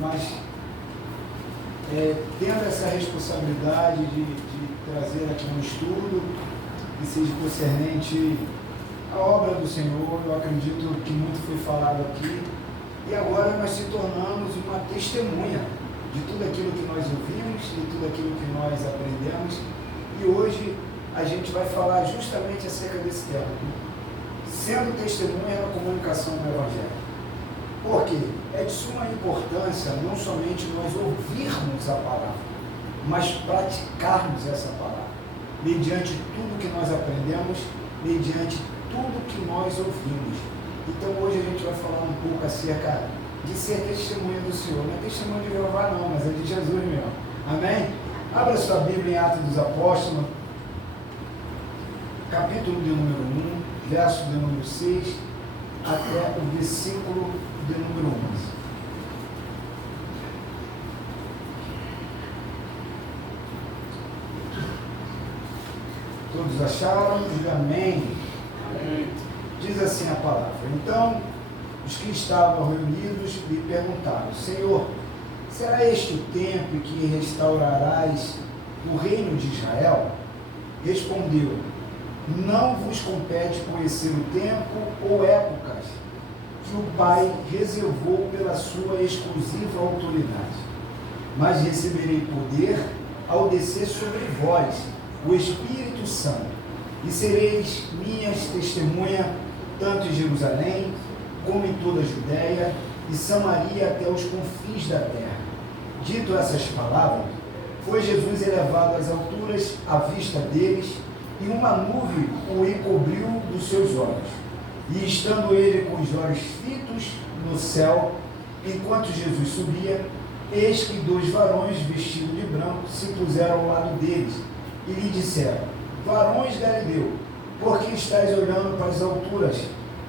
mas tendo essa responsabilidade de trazer aqui um estudo que seja concernente à obra do Senhor. Eu acredito que muito foi falado aqui, e agora nós se tornamos uma testemunha de tudo aquilo que nós ouvimos, de tudo aquilo que nós aprendemos, e hoje a gente vai falar justamente acerca desse tema, sendo testemunha na comunicação do Evangelho. Porque é de suma importância não somente nós ouvirmos a palavra, mas praticarmos essa palavra, mediante tudo que nós aprendemos, mediante tudo que nós ouvimos. Então hoje a gente vai falar um pouco acerca de ser testemunha do Senhor. Não é testemunha de Jeová não, mas é de Jesus mesmo. Amém? Abra sua Bíblia em Atos dos Apóstolos, capítulo de número 1, verso de número 6, até o versículo de número 11. Todos acharam? Diga amém. Amém. Diz assim a palavra: então os que estavam reunidos lhe perguntaram: Senhor, será este o tempo em que restaurarás o reino de Israel? Respondeu: não vos compete conhecer o tempo ou épocas que o Pai reservou pela sua exclusiva autoridade, mas receberei poder ao descer sobre vós o Espírito Santo, e sereis minhas testemunhas tanto em Jerusalém como em toda a Judéia e Samaria até os confins da terra. Dito essas palavras, foi Jesus elevado às alturas à vista deles, e uma nuvem o encobriu dos seus olhos. E estando ele com os olhos fitos no céu, enquanto Jesus subia, eis que 2 varões vestidos de branco se puseram ao lado deles, e lhe disseram: varões Galileu, por que estáis olhando para as alturas?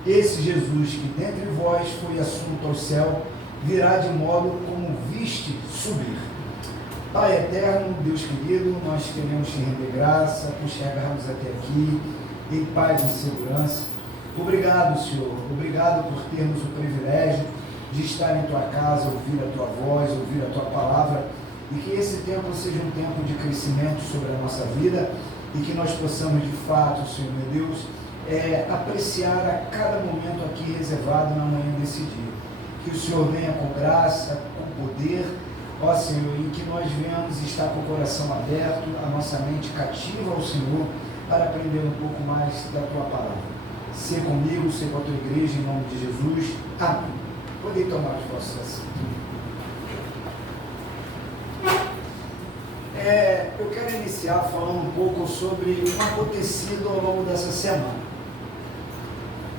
Esse Jesus que dentre vós foi assunto ao céu, virá de modo como viste subir. Pai eterno, Deus querido, nós queremos te render graça por chegarmos até aqui em paz e segurança. Obrigado, Senhor, obrigado por termos o privilégio de estar em tua casa, ouvir a tua voz, ouvir a tua palavra, e que esse tempo seja um tempo de crescimento sobre a nossa vida, e que nós possamos de fato, Senhor meu Deus, apreciar a cada momento aqui reservado na manhã desse dia. Que o Senhor venha com graça, com poder, ó Senhor, e que nós venhamos estar com o coração aberto, a nossa mente cativa ao Senhor, para aprender um pouco mais da tua palavra. Ser comigo, ser com a tua igreja, em nome de Jesus. Amém. Podem tomar de vossa assento. Eu quero iniciar falando um pouco sobre um acontecido ao longo dessa semana.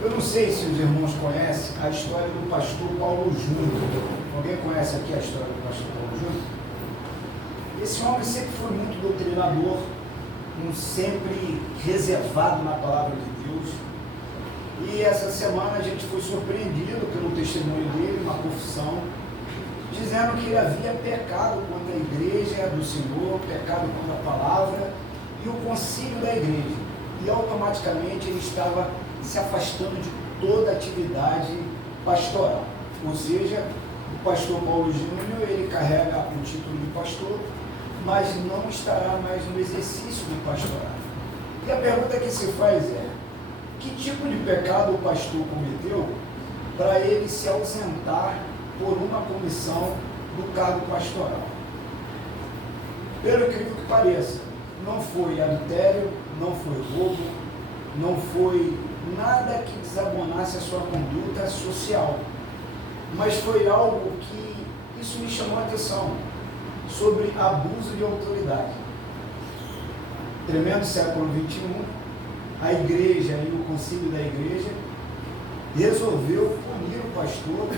Eu não sei se os irmãos conhecem a história do pastor Paulo Júnior. Alguém conhece aqui a história do pastor Paulo Júnior? Esse homem sempre foi muito doutrinador, sempre reservado na palavra de Deus. E essa semana a gente foi surpreendido pelo testemunho dele, uma confissão, dizendo que ele havia pecado contra a igreja do Senhor, pecado contra a palavra e o concílio da igreja. E automaticamente ele estava se afastando de toda a atividade pastoral. Ou seja, o pastor Paulo Júnior, ele carrega o título de pastor, mas não estará mais no exercício do pastorado. E a pergunta que se faz é: que tipo de pecado o pastor cometeu para ele se ausentar por uma comissão do cargo pastoral? Pelo incrível que pareça, não foi adultério, não foi roubo, não foi nada que desabonasse a sua conduta social, mas foi algo que isso me chamou a atenção, sobre abuso de autoridade. Tremendo século XXI, a igreja e o concílio da igreja resolveu punir o pastor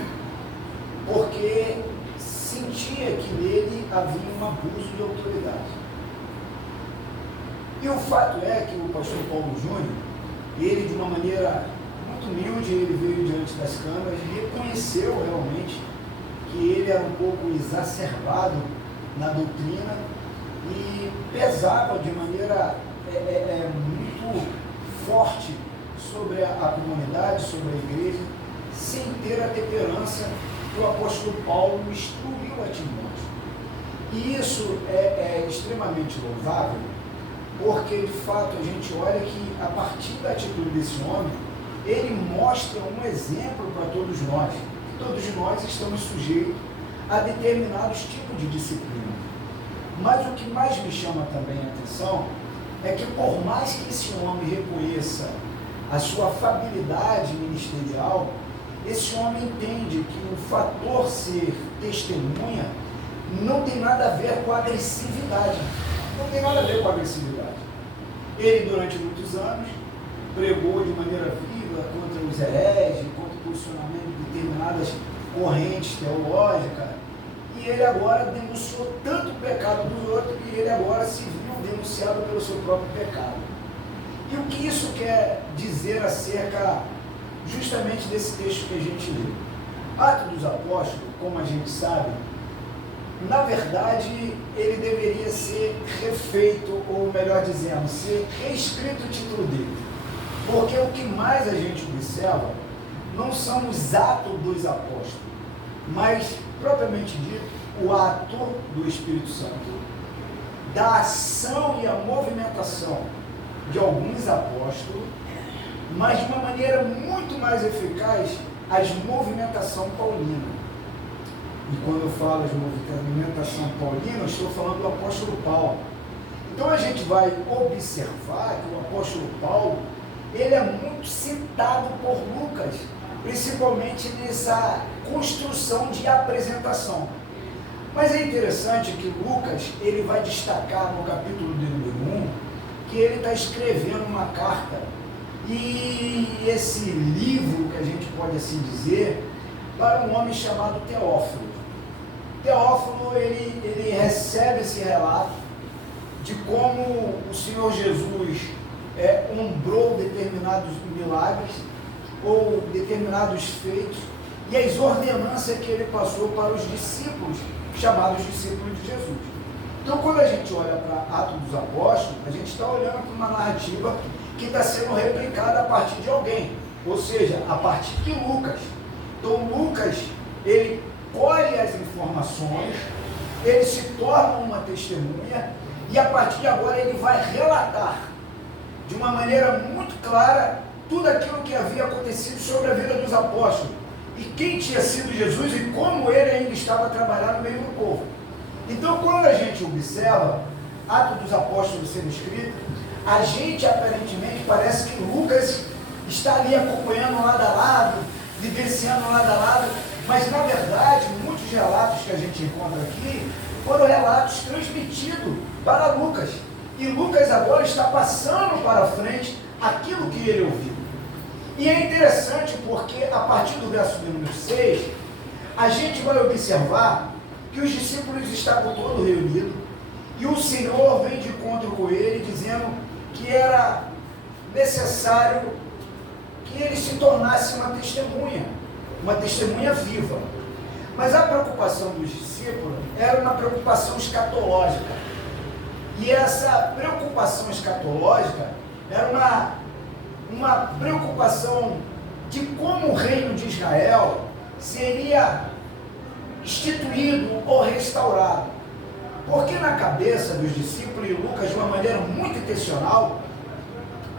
porque sentia que nele havia um abuso de autoridade. E o fato é que o pastor Paulo Júnior, ele de uma maneira muito humilde, ele veio diante das câmeras e reconheceu realmente que ele era um pouco exacerbado na doutrina e pesava de maneira muito forte sobre a comunidade, sobre a igreja, sem ter a temperança que o apóstolo Paulo instruiu a Timóteo. E isso é extremamente louvável, porque de fato a gente olha que a partir da atitude desse homem, ele mostra um exemplo para todos nós. Todos nós estamos sujeitos a determinados tipos de disciplina. Mas o que mais me chama também a atenção é que por mais que esse homem reconheça a sua fabilidade ministerial, esse homem entende que o fator ser testemunha não tem nada a ver com agressividade. Não tem nada a ver com agressividade. Ele, durante muitos anos, pregou de maneira viva contra os hereges, contra o posicionamento de determinadas correntes teológicas, e ele agora denunciou tanto o pecado dos outros que ele agora se viu denunciado pelo seu próprio pecado. E o que isso quer dizer acerca justamente desse texto que a gente lê? Atos dos Apóstolos, como a gente sabe, na verdade, ele deveria ser refeito, ou melhor dizendo, ser reescrito o título dele. Porque o que mais a gente observa não são os atos dos apóstolos, mas, propriamente dito, o ato do Espírito Santo, da ação e a movimentação de alguns apóstolos, mas de uma maneira muito mais eficaz, a movimentação paulina. E quando eu falo de movimentação paulina, eu estou falando do apóstolo Paulo. Então a gente vai observar que o apóstolo Paulo, ele é muito citado por Lucas, principalmente nessa construção de apresentação. Mas é interessante que Lucas, ele vai destacar no capítulo de número 1, que ele está escrevendo uma carta. E esse livro, que a gente pode assim dizer, para um homem chamado Teófilo. Teófilo, ele recebe esse relato de como o Senhor Jesus ombrou determinados milagres ou determinados feitos e as ordenanças que ele passou para os discípulos, chamados discípulos de Jesus. Então, quando a gente olha para Atos dos Apóstolos, a gente está olhando para uma narrativa que está sendo replicada a partir de alguém, ou seja, a partir de Lucas. Então, Lucas, ele colhe as informações, ele se torna uma testemunha e a partir de agora ele vai relatar de uma maneira muito clara tudo aquilo que havia acontecido sobre a vida dos apóstolos e quem tinha sido Jesus e como ele ainda estava trabalhando no meio do povo. Então, quando a gente observa Atos dos Apóstolos sendo escrito, a gente aparentemente parece que Lucas está ali acompanhando lado a lado, vivenciando lado a lado, mas na verdade muitos relatos que a gente encontra aqui foram relatos transmitidos para Lucas, e Lucas agora está passando para frente aquilo que ele ouviu. E é interessante porque a partir do verso de número 6, a gente vai observar que os discípulos estavam todos reunidos, e o Senhor vem de encontro com ele, dizendo que era necessário que ele se tornasse uma testemunha viva. Mas a preocupação dos discípulos era uma preocupação escatológica. E essa preocupação escatológica era uma preocupação de como o reino de Israel seria instituído ou restaurado. Porque na cabeça dos discípulos, e Lucas, de uma maneira muito intencional,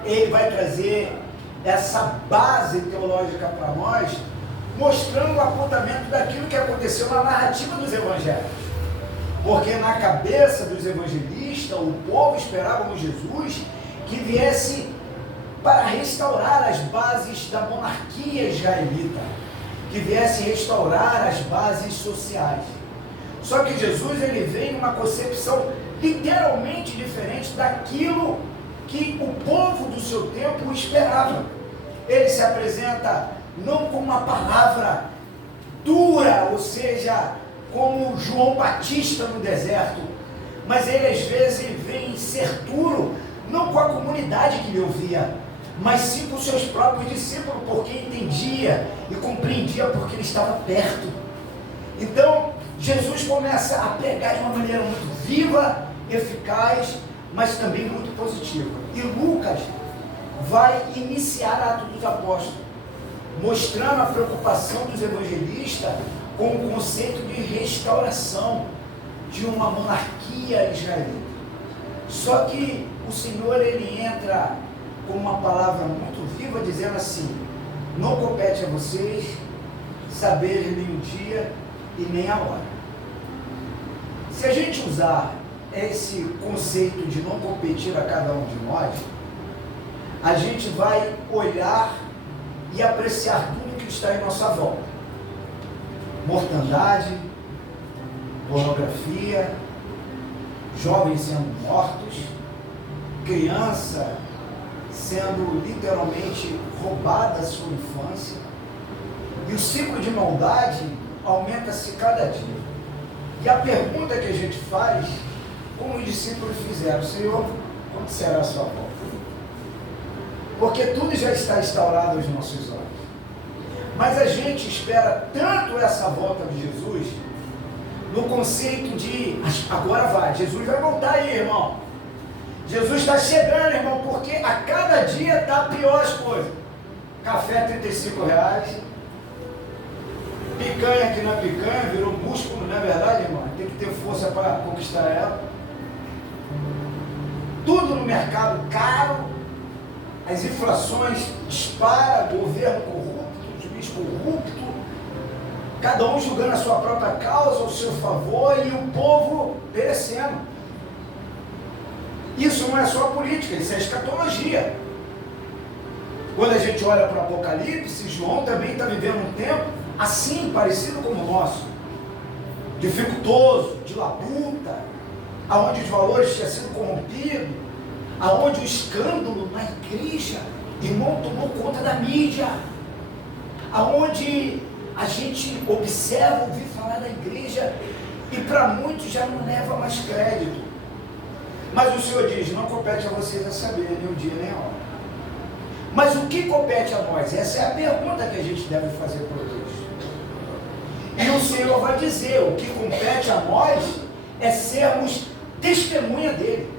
ele vai trazer essa base teológica para nós, mostrando o apontamento daquilo que aconteceu na narrativa dos evangelhos. Porque na cabeça dos evangelistas, o povo esperava um Jesus que viesse para restaurar as bases da monarquia israelita, que viesse restaurar as bases sociais. Só que Jesus, ele vem numa concepção literalmente diferente daquilo que o povo do seu tempo esperava. Ele se apresenta não com uma palavra dura, ou seja, como João Batista no deserto, mas ele às vezes vem ser duro, não com a comunidade que lhe ouvia, mas sim com seus próprios discípulos, porque entendia e compreendia porque ele estava perto. Então, Jesus começa a pregar de uma maneira muito viva, eficaz, mas também muito positiva. E Lucas vai iniciar Atos dos Apóstolos, mostrando a preocupação dos evangelistas com o conceito de restauração de uma monarquia israelita. Só que o Senhor, ele entra com uma palavra muito viva, dizendo assim: não compete a vocês saber nem o dia e nem a hora. Se a gente usar esse conceito de não competir a cada um de nós, a gente vai olhar e apreciar tudo que está em nossa volta: mortandade, pornografia, jovens sendo mortos, criança sendo literalmente roubada a sua infância, e o ciclo de maldade aumenta-se cada dia. E a pergunta que a gente faz, como os discípulos fizeram: Senhor, quando será a sua volta? Porque tudo já está instaurado aos nossos olhos. Mas a gente espera tanto essa volta de Jesus, no conceito de agora vai, Jesus vai voltar aí, irmão. Jesus está chegando, irmão, porque a cada dia está pior as coisas. Café R$35, picanha que não é picanha, virou músculo, não é verdade, irmão? Tem que ter força para conquistar ela. Tudo no mercado caro, as inflações disparam, governo corrupto, juiz corrupto, cada um julgando a sua própria causa, ao seu favor, e o povo perecendo. Isso não é só política, isso é escatologia. Quando a gente olha para o Apocalipse, João também está vivendo um tempo assim, parecido com o nosso, dificultoso, de labuta, aonde os valores tinham sido corrompidos, aonde o escândalo na igreja, irmão, tomou conta da mídia, aonde a gente observa, ouvir falar da igreja, e para muitos já não leva mais crédito. Mas o Senhor diz: não compete a vocês a saber nem o dia nem a hora. Mas o que compete a nós? Essa é a pergunta que a gente deve fazer para Deus. E o Senhor vai dizer: o que compete a nós é sermos testemunha dele.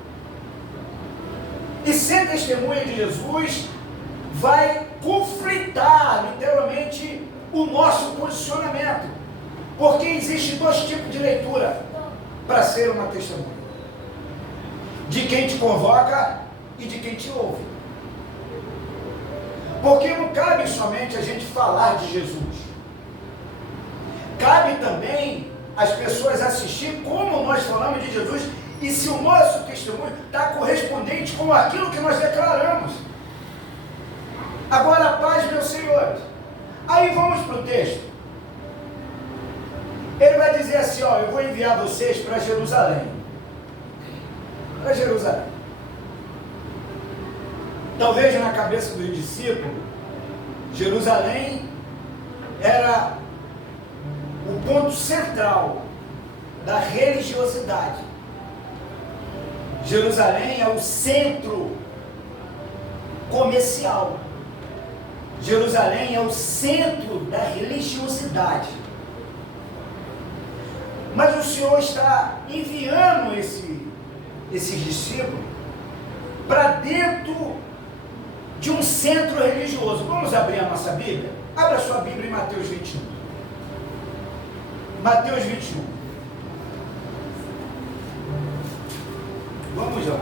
E ser testemunha de Jesus vai conflitar literalmente o nosso posicionamento. Porque existem dois tipos de leitura para ser uma testemunha: de quem te convoca e de quem te ouve. Porque não cabe somente a gente falar de Jesus, cabe também as pessoas assistir como nós falamos de Jesus, e se o nosso testemunho está correspondente com aquilo que nós declaramos. Agora, a paz, meus senhores. Aí vamos para o texto. Ele vai dizer assim: ó, eu vou enviar vocês para Jerusalém. Para Jerusalém. Talvez na cabeça dos discípulos, Jerusalém era o ponto central da religiosidade. Jerusalém é o centro comercial. Jerusalém é o centro da religiosidade. Mas o Senhor está enviando esses discípulos para dentro de um centro religioso. Vamos abrir a nossa Bíblia? Abra a sua Bíblia em Mateus 21. Mateus 21. Vamos lá.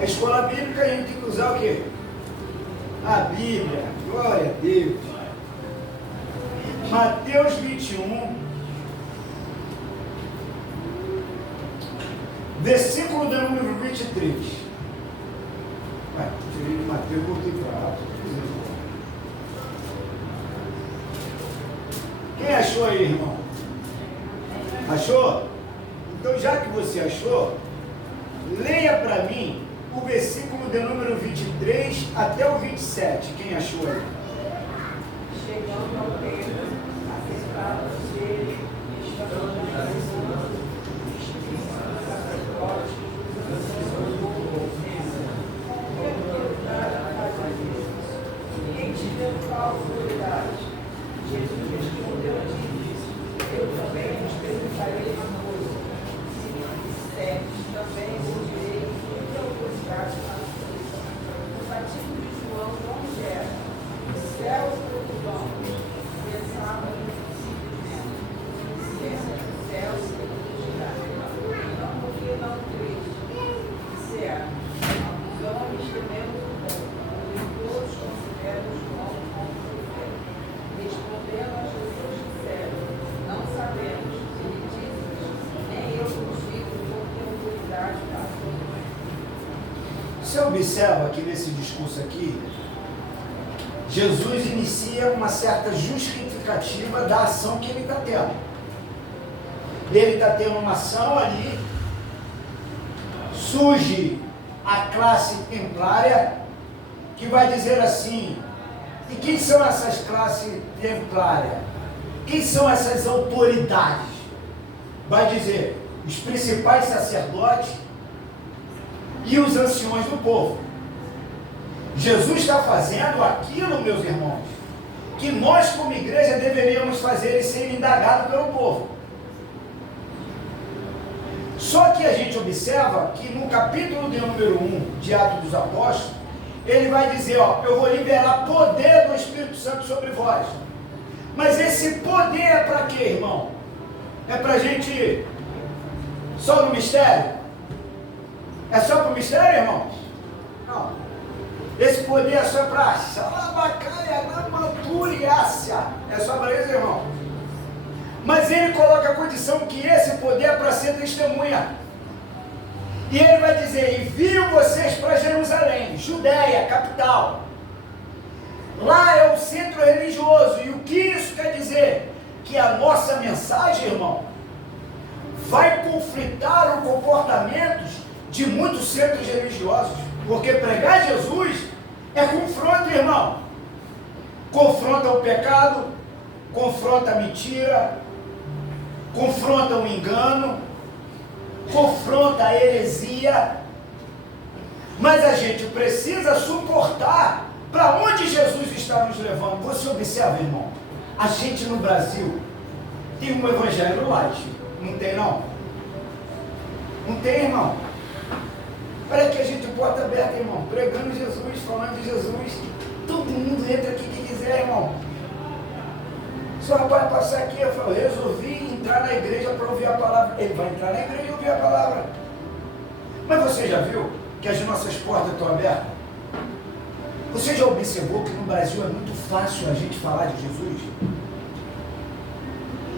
A escola bíblica a gente tem que usar o quê? A Bíblia. Glória a Deus. Mateus 21. Versículo de número 23. Tirei de Mateus, voltei para lá. Quem achou aí, irmão? Achou? Então, já que você achou, leia para mim o versículo de número 23 até o 27. Quem achou aí? Chegando ao tempo, acertaram dele, estando na ressurreição, quem te deu tal autoridade? Jesus respondeu e disse: eu também vos perguntarei uma coisa. Se me disserdes, também vos direi que autoridade na coisa. O batismo de João onde era? Os céus ou os homens? Pensavam no princípio dizendo: Você observa que nesse discurso aqui, Jesus inicia uma certa justificativa da ação que ele está tendo. Ele está tendo uma ação ali, surge a classe templária, que vai dizer assim, e quem são essas classes templárias? Quem são essas autoridades? Vai dizer, os principais sacerdotes e os anciões do povo. Jesus está fazendo aquilo, meus irmãos, que nós como igreja deveríamos fazer e ser indagados pelo povo. Só que a gente observa que no capítulo de número 1 de Atos dos Apóstolos, ele vai dizer, ó, eu vou liberar poder do Espírito Santo sobre vós. Mas esse poder é para quê, irmão? É para a gente só no mistério? É só para o mistério, irmão? Não. Esse poder é só para Xalabacaia, Namanturiácia. É só para isso, irmão? Mas ele coloca a condição que esse poder é para ser testemunha. E ele vai dizer, envio vocês para Jerusalém, Judéia, capital. Lá é o centro religioso. E o que isso quer dizer? Que a nossa mensagem, irmão, vai conflitar o comportamento de muitos centros religiosos. Porque pregar Jesus é confronto, irmão. Confronta o pecado, confronta a mentira, confronta o engano, confronta a heresia. Mas a gente precisa suportar para onde Jesus está nos levando. Você observa, irmão, a gente no Brasil tem um evangelho light, não tem não? Não tem, irmão? Olha aqui a gente porta aberta, irmão, pregando Jesus, falando de Jesus, todo mundo entra aqui que quiser, irmão. Se o rapaz passar aqui, eu falo, resolvi entrar na igreja para ouvir a palavra. Ele vai entrar na igreja e ouvir a palavra. Mas você já viu que as nossas portas estão abertas? Você já observou que no Brasil é muito fácil a gente falar de Jesus?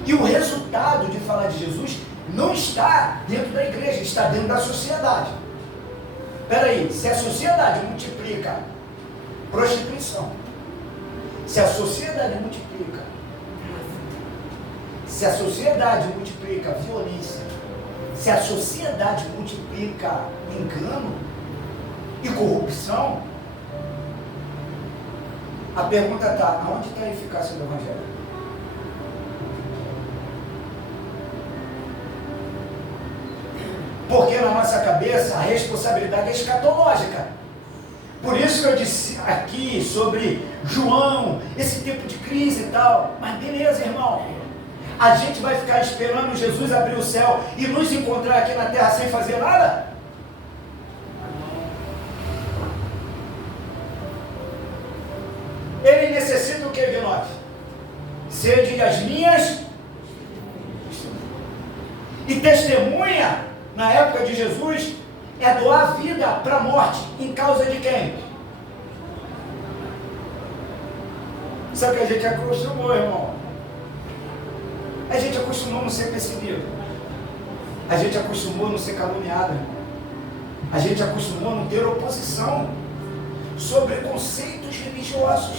E o resultado de falar de Jesus não está dentro da igreja, está dentro da sociedade. Espera aí, se a sociedade multiplica prostituição, se a sociedade multiplica violência, se a sociedade multiplica engano e corrupção, a pergunta está, aonde está a eficácia do Evangelho? Porque na nossa cabeça a responsabilidade é escatológica. Por isso que eu disse aqui sobre João, esse tipo de crise e tal. Mas beleza, irmão. A gente vai ficar esperando Jesus abrir o céu e nos encontrar aqui na terra sem fazer nada? Ele necessita o que de nós? Sede as minhas e testemunha. Na época de Jesus, é doar a vida para a morte, em causa de quem? Só que a gente acostumou, irmão. A gente acostumou a não ser perseguido. A gente acostumou a não ser caluniado. A gente acostumou a não ter oposição sobre conceitos religiosos.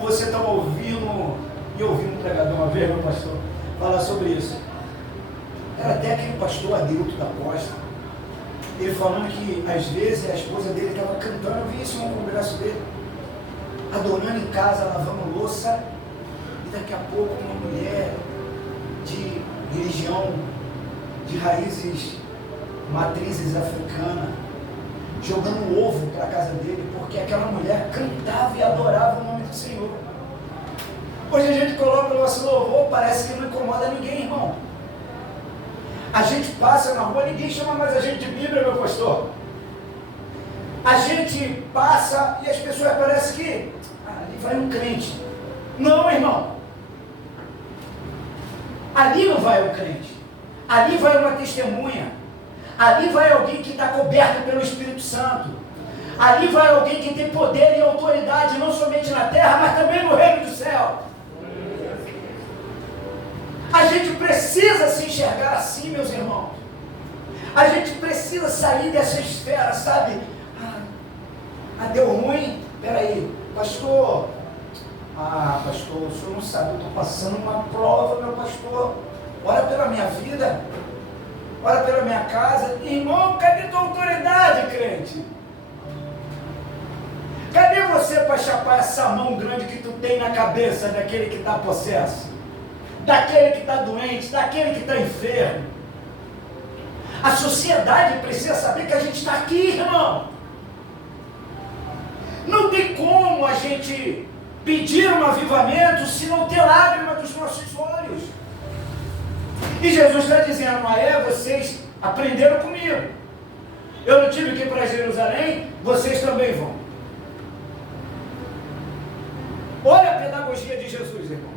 Você estava ouvindo, e ouvi um pregador uma vez, meu pastor, falar sobre isso. Era até aquele pastor Adilto da Costa, ele falando que às vezes a esposa dele estava cantando, eu vi isso no congresso dele, adorando em casa, lavando louça, e daqui a pouco uma mulher de religião, de raízes, matrizes africanas, jogando ovo para a casa dele, porque aquela mulher cantava e adorava o nome do Senhor. Hoje a gente coloca o nosso louvor, parece que não incomoda ninguém, irmão. A gente passa na rua, ninguém chama mais a gente de Bíblia, meu pastor. A gente passa e as pessoas parecem que ali vai um crente. Não, irmão. Ali não vai um crente. Ali vai uma testemunha. Ali vai alguém que está coberto pelo Espírito Santo. Ali vai alguém que tem poder e autoridade, não somente na terra, mas também no reino do céu. A gente precisa se enxergar assim, meus irmãos. A gente precisa sair dessa esfera, sabe? Ah, deu ruim? Peraí, pastor. Ah, pastor, o senhor não sabe, eu estou passando uma prova, meu pastor. Ora pela minha vida, ora pela minha casa. Irmão, cadê tua autoridade, crente? Cadê você para chapar essa mão grande que tu tem na cabeça daquele que está possesso? Daquele que está doente, daquele que está enfermo? A sociedade precisa saber que a gente está aqui, irmão. Não tem como a gente pedir um avivamento se não ter lágrima dos nossos olhos. E Jesus está dizendo: vocês aprenderam comigo. Eu não tive que ir para Jerusalém, vocês também vão. Olha a pedagogia de Jesus, irmão.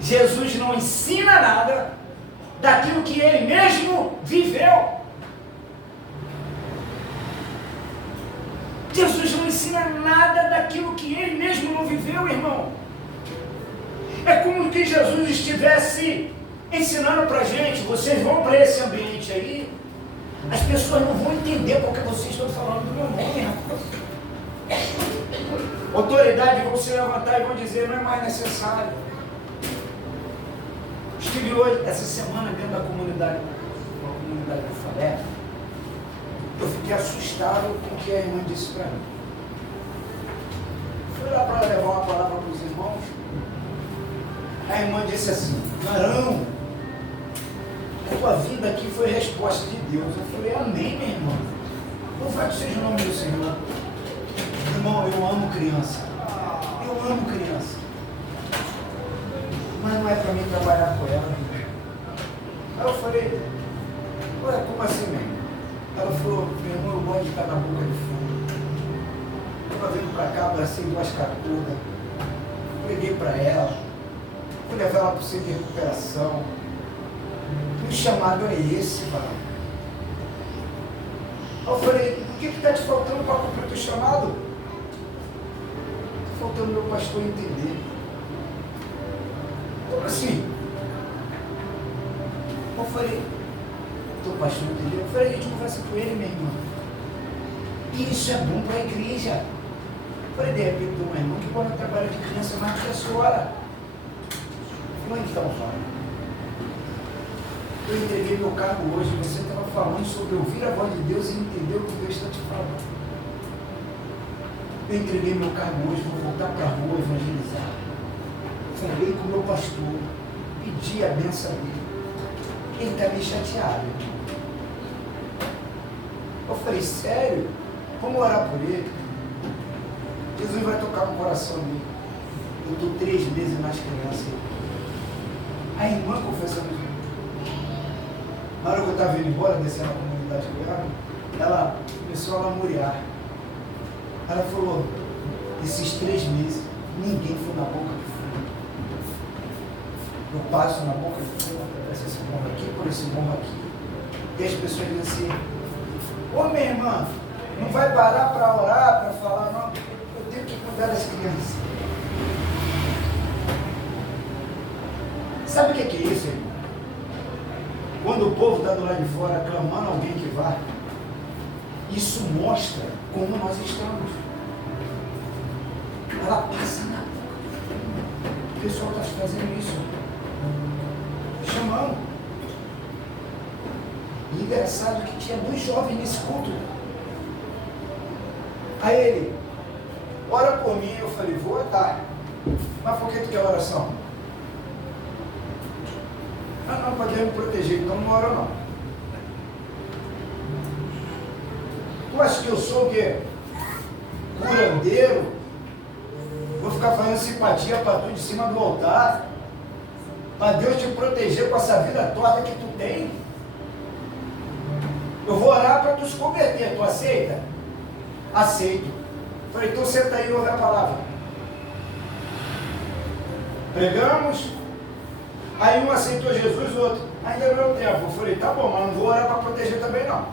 Jesus não ensina nada daquilo que ele mesmo viveu. Jesus não ensina nada daquilo que ele mesmo não viveu, irmão. É como que Jesus estivesse ensinando para a gente: vocês vão para esse ambiente aí, as pessoas não vão entender porque vocês estão falando do meu nome, rapaz. Autoridade vão se levantar e vão dizer: não é mais necessário. Estive hoje, essa semana, dentro da comunidade, uma comunidade do Falé. Eu fiquei assustado com o que a irmã disse para mim. Fui lá para levar uma palavra para os irmãos. A irmã disse assim: Marão, a tua vida aqui foi resposta de Deus. Eu falei: amém, minha irmã. Louvado seja o nome do Senhor. Irmão, eu amo criança. Eu amo criança. Mas não é para mim trabalhar com ela. Aí eu falei: ué, como assim, mesmo? Ela falou: meu irmão, eu gosto de estar na boca de fundo. Eu estava vindo para cá, abracei duas carturas, preguei para ela, fui levar ela para o centro de recuperação. E o chamado é esse, mano. Eu falei: o que está te faltando para cumprir o teu chamado? Está faltando meu pastor entender. Como assim? Eu falei: teu pastor entendeu? Eu falei: a gente conversa com ele, minha irmã. E isso é bom para a igreja. Eu falei: de repente, tem uma irmã que pode trabalhar de criança mais que a senhora. Falei: então, vai. Eu entreguei meu cargo hoje. Você estava falando sobre ouvir a voz de Deus e entender o que Deus está te falando. Eu entreguei meu cargo hoje, vou voltar para a rua evangelizar. Falei com o meu pastor, pedi a benção dele. Ele está meio chateado. Eu falei: sério? Vamos orar por ele. Jesus vai tocar no coração dele. Eu estou 3 meses nas crianças. A irmã confessando. Na hora que eu estava indo embora, descendo a comunidade com ela começou a lamuriar. Ela falou: esses 3 meses, ninguém foi na boca de fundo. Eu passo na boca de fundo, atravessa esse morro aqui, por esse morro aqui. E as pessoas dizem assim: ô minha irmã, não vai parar para orar, para falar, não? Eu tenho que cuidar das crianças. Sabe o que é isso, irmão? Quando o povo está do lado de fora clamando alguém que vá, isso mostra como nós estamos. Ela passa na boca. O pessoal está fazendo isso. Chamamos. E engraçado que tinha 2 jovens nesse culto. Aí ele: ora por mim. Eu falei: vou, tá. Mas por que tu quer oração? Não, para Deus me proteger, então não ora não. Tu acha que eu sou o quê? Curandeiro? Vou ficar fazendo simpatia para tu de cima do altar? Para Deus te proteger com essa vida torta que tu tem? Eu vou orar para tu se converter, tu aceita? Aceito. Falei: então senta aí e ouve a palavra. Pregamos. Aí um aceitou Jesus, o outro ainda não deu tempo. Eu falei: tá bom, mas não vou orar para proteger também não.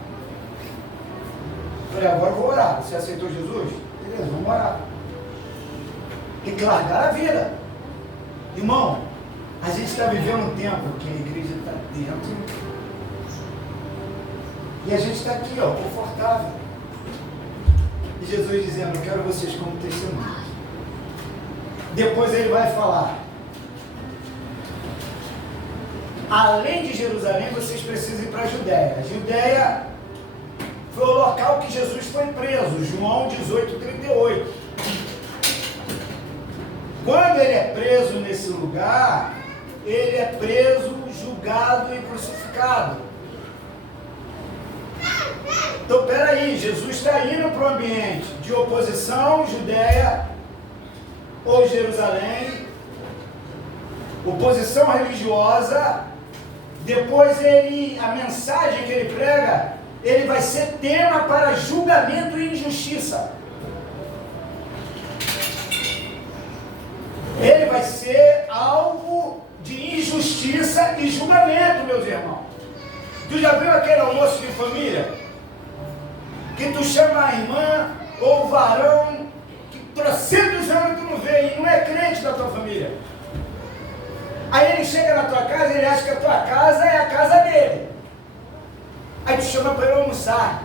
Falei: agora eu vou orar. Você aceitou Jesus? Beleza, vamos orar. Tem que largar a vida. Irmão, a gente está vivendo um tempo que a igreja está dentro e a gente está aqui, ó, confortável. E Jesus dizendo, eu quero vocês como testemunhas. Depois ele vai falar, além de Jerusalém, vocês precisam ir para a Judéia. A Judéia foi o local que Jesus foi preso, João 18:38. Quando ele é preso nesse lugar, ele é preso, julgado e crucificado. Então, peraí, Jesus está indo para o ambiente de oposição, Judéia ou Jerusalém, oposição religiosa. Depois a mensagem que ele prega, ele vai ser tema para julgamento e injustiça. Ele vai ser alvo de injustiça e julgamento, meus irmãos. Tu já viu aquele almoço de família? Que tu chama a irmã ou o varão, que 300 anos tu não vê e não é crente da tua família. Aí ele chega na tua casa e ele acha que a tua casa é a casa dele. Aí tu chama para ele almoçar.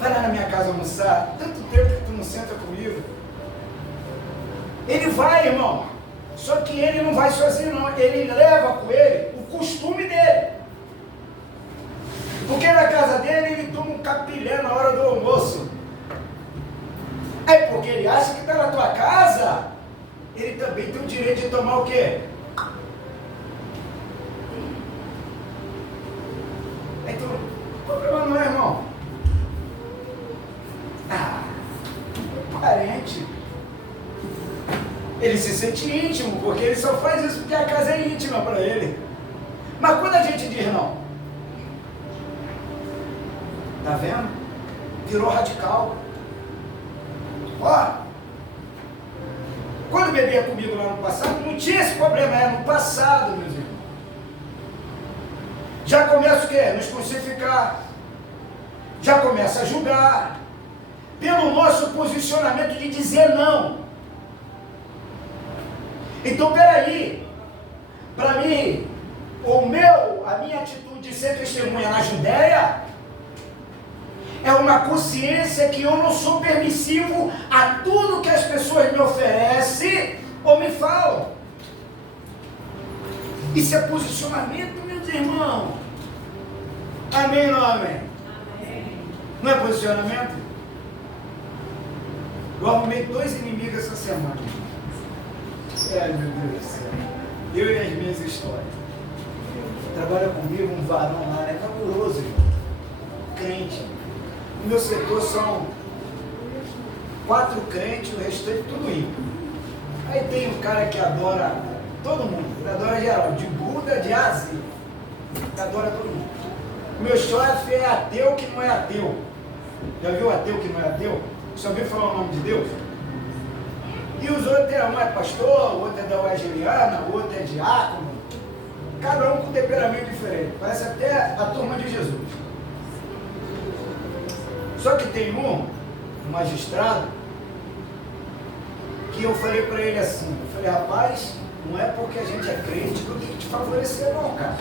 Vai lá na minha casa almoçar. Tanto tempo que tu não senta comigo. Ele vai, irmão. Só que ele não vai sozinho, não. Ele leva com ele o costume dele. Porque na casa dele ele toma um capilé na hora do almoço. Aí porque ele acha que está na tua casa, ele também tem o direito de tomar o quê? Então, o problema não é, irmão. Parente. Ele se sente íntimo, porque ele só faz isso porque a casa é íntima para ele. Mas quando a gente diz não, tá vendo? Virou radical. Ó, quando bebia comigo lá no passado, não tinha esse problema, era no passado, meus irmãos. Já começa o quê? Nos crucificar. Já começa a julgar. Pelo nosso posicionamento de dizer não. Então, peraí. Para mim, a minha atitude de ser testemunha na Judéia é uma consciência que eu não sou permissivo a tudo que as pessoas me oferecem ou me falam. Isso é posicionamento, meus irmãos. Amém ou não amém? Amém. Não é posicionamento? Eu arrumei 2 inimigos essa semana. Meu Deus do céu. Eu e as minhas histórias. Trabalha comigo um varão lá, é cabuloso, irmão. Crente. No meu setor são 4 crentes, o restante tudo ímpio. Aí tem um cara que adora todo mundo, ele adora geral, de Buda, de Ásia, ele adora todo mundo. O meu chefe é ateu que não é ateu. Já viu ateu que não é ateu? Só ouviu falar o nome de Deus? E os outros, um é pastor, o outro é da Evangeliana, o outro é diácono. Cada um com um temperamento diferente. Parece até a turma de Jesus. Só que tem um magistrado, que eu falei para ele assim, eu falei, rapaz, não é porque a gente é crente que eu tenho que te favorecer não, cara.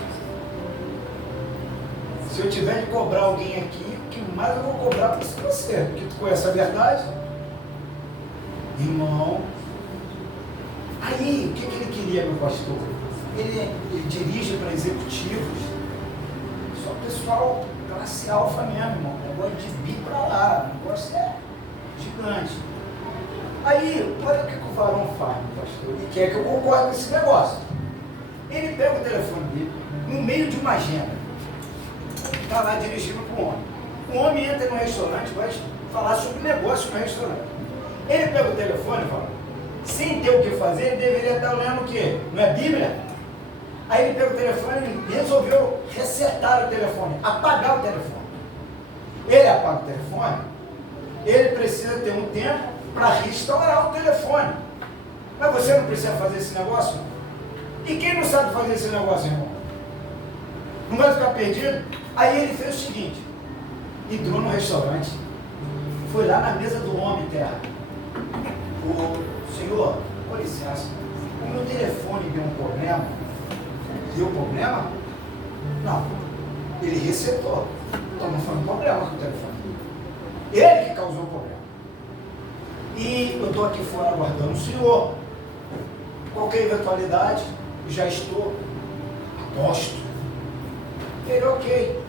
Se eu tiver de cobrar alguém aqui, o que mais eu vou cobrar para você, porque tu conhece a verdade. Irmão, aí, o que ele queria, meu pastor? Ele dirige para executivos, só pessoal classe alfa mesmo, irmão. O negócio de vir para lá, o negócio é gigante. Aí, olha o que o varão faz, meu pastor. Ele quer que eu concorde com esse negócio. Ele pega o telefone dele, no meio de uma agenda, está lá dirigindo para o homem. O homem entra no restaurante, vai falar sobre negócio no restaurante. Ele pega o telefone e fala, sem ter o que fazer, ele deveria estar lendo o quê? Não é Bíblia? Aí ele pega o telefone e resolveu resetar o telefone, apagar o telefone. Ele apaga o telefone, ele precisa ter um tempo para restaurar o telefone. Mas você não precisa fazer esse negócio? E quem não sabe fazer esse negócio, irmão? Não vai ficar perdido? Aí ele fez o seguinte, entrou no restaurante, foi lá na mesa do homem terra. O senhor, com licença, o meu telefone deu um problema. Deu problema? Não. Ele resetou. Então não foi um problema com o telefone. Ele que causou o problema. E eu estou aqui fora aguardando o senhor. Qualquer eventualidade, já estou a posto. Ele, ok.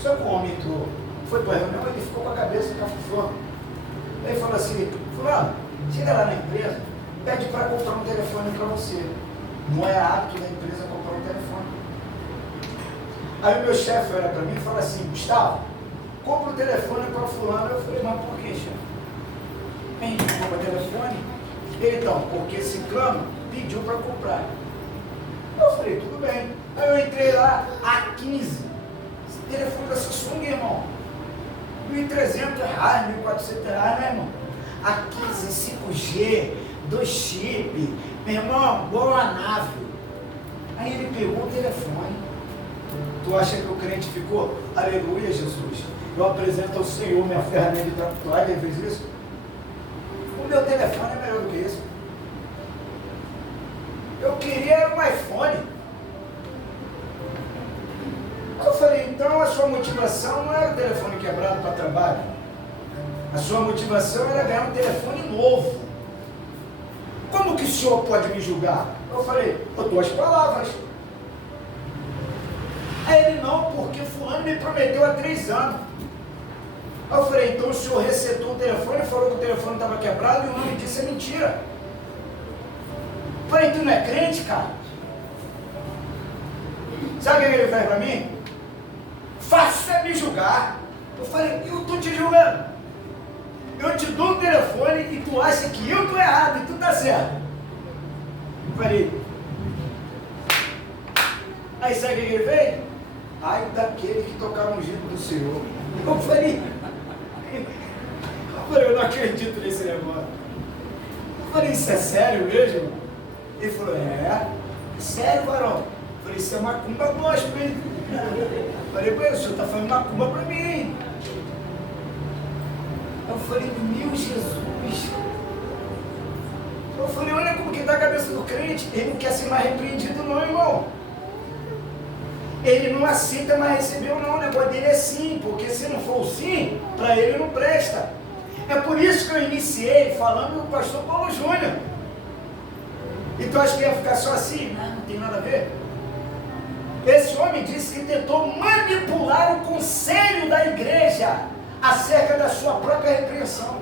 Só que o homem entrou, foi para a reunião, ele ficou com a cabeça cafufando. Ele falou assim, fulano, chega lá na empresa, pede para comprar um telefone para você. Não é hábito da empresa comprar um telefone. Aí o meu chefe olha para mim e fala assim, Gustavo, compra o telefone para fulano. Eu falei, mas por que, chefe? A gente compra telefone? Ele, então, porque Ciclano pediu para comprar. Eu falei, tudo bem. Aí eu entrei lá, a 15. Esse telefone da Samsung, irmão. R$ 1.300, R$ 1.400, né, irmão? A 15, 5G, 2 chip, meu irmão, igual uma nave. Aí ele pegou o telefone. Tu acha que o crente ficou? Aleluia, Jesus. Eu apresento ao Senhor minha ferramenta de trabalho. Ele fez isso? O meu telefone é melhor do que isso. Eu queria um iPhone. Eu falei, então a sua motivação não era o telefone quebrado para trabalho. A sua motivação era ganhar um telefone novo. Como que o senhor pode me julgar? Eu falei, eu dou as palavras. Aí ele, não, porque fulano me prometeu há 3 anos. Eu falei, então o senhor resetou o telefone, falou que o telefone estava quebrado e o nome disso é mentira. Eu falei, tu não é crente, cara? Sabe o que ele faz para mim? Faça me julgar. Eu falei, eu estou te julgando. Eu te dou um telefone e tu acha que eu estou errado e tu está certo. Eu falei, aí sabe o que ele fez? Ai daquele que tocava no ungido do Senhor. Eu falei, eu não acredito nesse negócio. Eu falei, isso é sério mesmo? Ele falou, sério, varão? Eu falei, isso é macumba gospel, hein? Eu falei, o senhor está falando macumba para mim. Eu falei, meu Jesus. Eu falei, olha como que está a cabeça do crente. Ele não quer ser mais repreendido não, irmão. Ele não aceita mais receber ou não. O negócio dele é sim, porque se não for o sim, para ele não presta. É por isso que eu iniciei falando do pastor Paulo Júnior. E tu acha que ia ficar só assim? Não tem nada a ver. Esse homem disse que tentou manipular o conselho da igreja acerca da sua própria repreensão.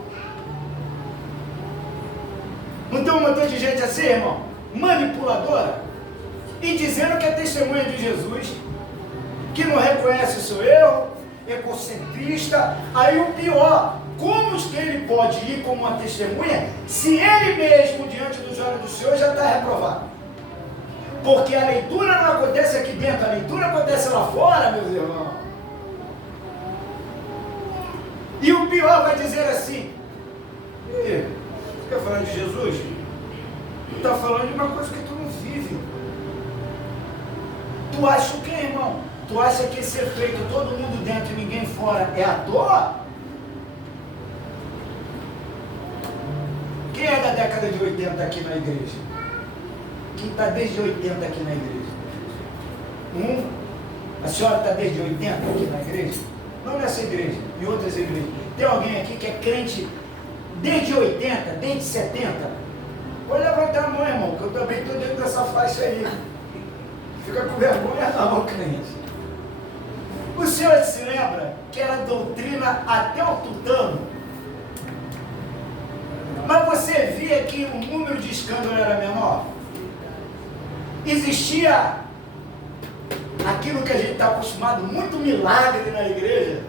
Não tem um montão de gente assim, irmão? Manipuladora. E dizendo que é testemunha de Jesus, que não reconhece o seu erro, egocentrista. Aí o pior, como que ele pode ir como uma testemunha se ele mesmo, diante dos olhos do Senhor, já está reprovado? Porque a leitura não acontece aqui dentro, a leitura acontece lá fora, meus irmãos. E o pior vai dizer assim, você quer falar de Jesus? Tu está falando de uma coisa que tu não vive. Tu acha o quê, irmão? Tu acha que esse efeito, todo mundo dentro e ninguém fora, é à toa? Quem é da década de 80 aqui na igreja? Quem está desde 80 aqui na igreja? A senhora está desde 80 aqui na igreja? Não nessa igreja, em outras igrejas. Tem alguém aqui que é crente desde 80, desde 70? Pode levantar a mão, irmão, que eu também estou dentro dessa faixa aí. Fica com vergonha não, crente. O senhor se lembra que era doutrina até o tutano? Mas você via que o número de escândalo era menor? Existia aquilo que a gente está acostumado, muito milagre na igreja.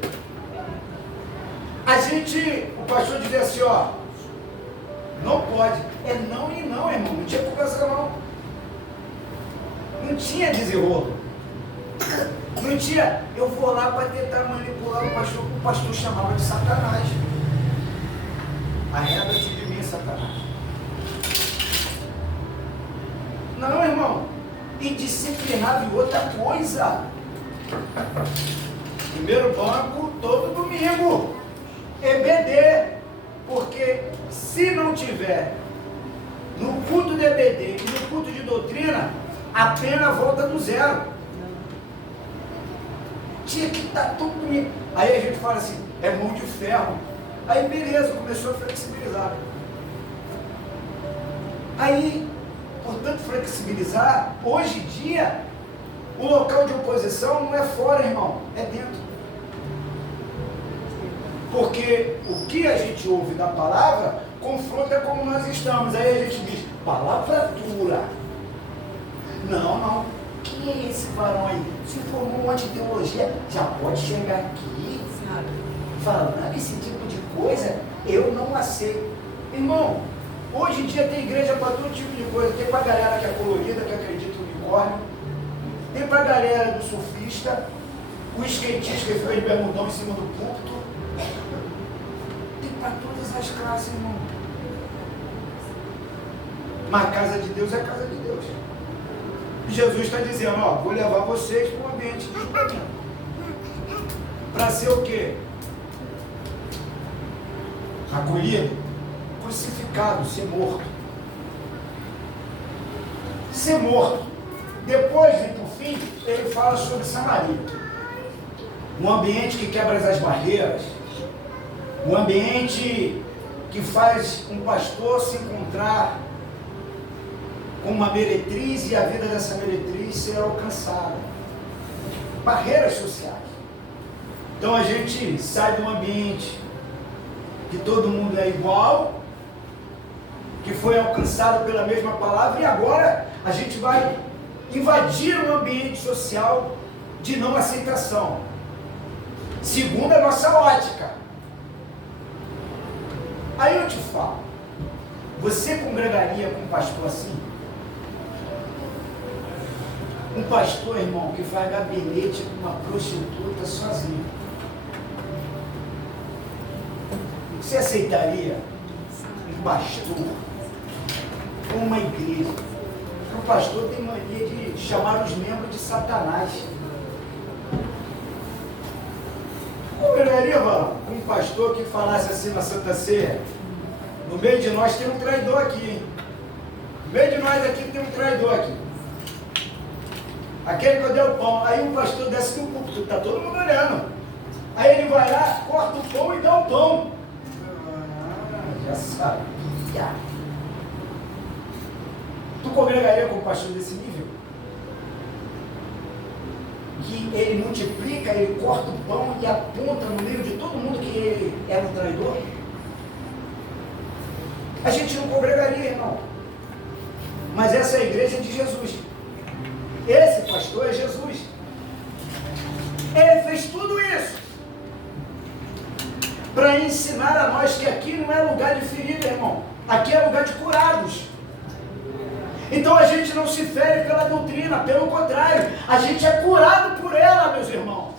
O pastor dizia assim, ó, não pode. É não e não, irmão, não tinha conversa não. Não tinha desenrolo. Não tinha, eu vou lá para tentar manipular o pastor chamava de Satanás. Arreda-te de mim, Satanás. Não, irmão. Indisciplinável outra coisa. Primeiro banco, todo domingo. EBD. Porque se não tiver no culto de EBD e no culto de doutrina, a pena volta do zero. Tinha que estar tudo domingo. Aí a gente fala assim, é mão de ferro. Aí beleza, começou a flexibilizar. Aí, portanto, flexibilizar, hoje em dia, o local de oposição não é fora, irmão, é dentro. Porque o que a gente ouve da palavra confronta como nós estamos. Aí a gente diz, palavra dura. Não. Quem é esse varão aí? Se formou um monte de teologia, já pode chegar aqui, falando esse tipo de coisa, eu não aceito. Irmão, hoje em dia tem igreja para todo tipo de coisa. Tem para a galera que é colorida, que acredita no unicórnio. Tem para a galera do surfista, o skatista que fez bermudão em cima do púlpito. Tem para todas as classes, irmão. Mas a casa de Deus é a casa de Deus. E Jesus está dizendo, ó, vou levar vocês para um ambiente de julgamento. Para ser o quê? Acolhido, crucificado, ser morto. Ser morto. Depois, por fim, ele fala sobre Samaria. Um ambiente que quebra as barreiras. Um ambiente que faz um pastor se encontrar com uma meretriz e a vida dessa meretriz ser alcançada. Barreiras sociais. Então a gente sai de um ambiente que todo mundo é igual, que foi alcançado pela mesma palavra, e agora a gente vai invadir um ambiente social de não aceitação, segundo a nossa ótica. Aí eu te falo, você congregaria com um pastor assim? Um pastor, irmão, que faz gabinete com uma prostituta sozinho. Você aceitaria um pastor ou uma igreja? O pastor tem mania de chamar os membros de Satanás. Congregaria, um pastor que falasse assim na Santa Ceia: no meio de nós tem um traidor aqui, hein? No meio de nós aqui tem um traidor aqui. Aquele que eu dei o pão. Aí o pastor desce no púlpito, está todo mundo olhando. Aí ele vai lá, corta o pão e dá o pão. Já sabia. Tu congregaria com um pastor desse nível? Que ele multiplica, ele corta o pão e aponta no meio de todo mundo que ele é um traidor? A gente não congregaria, irmão. Mas essa é a igreja de Jesus. Esse pastor é Jesus. Ele fez tudo isso para ensinar a nós que aqui não é lugar de ferida, irmão. Aqui é lugar de curados. Então a gente não se fere pela doutrina, pelo contrário, a gente é curado por ela, meus irmãos.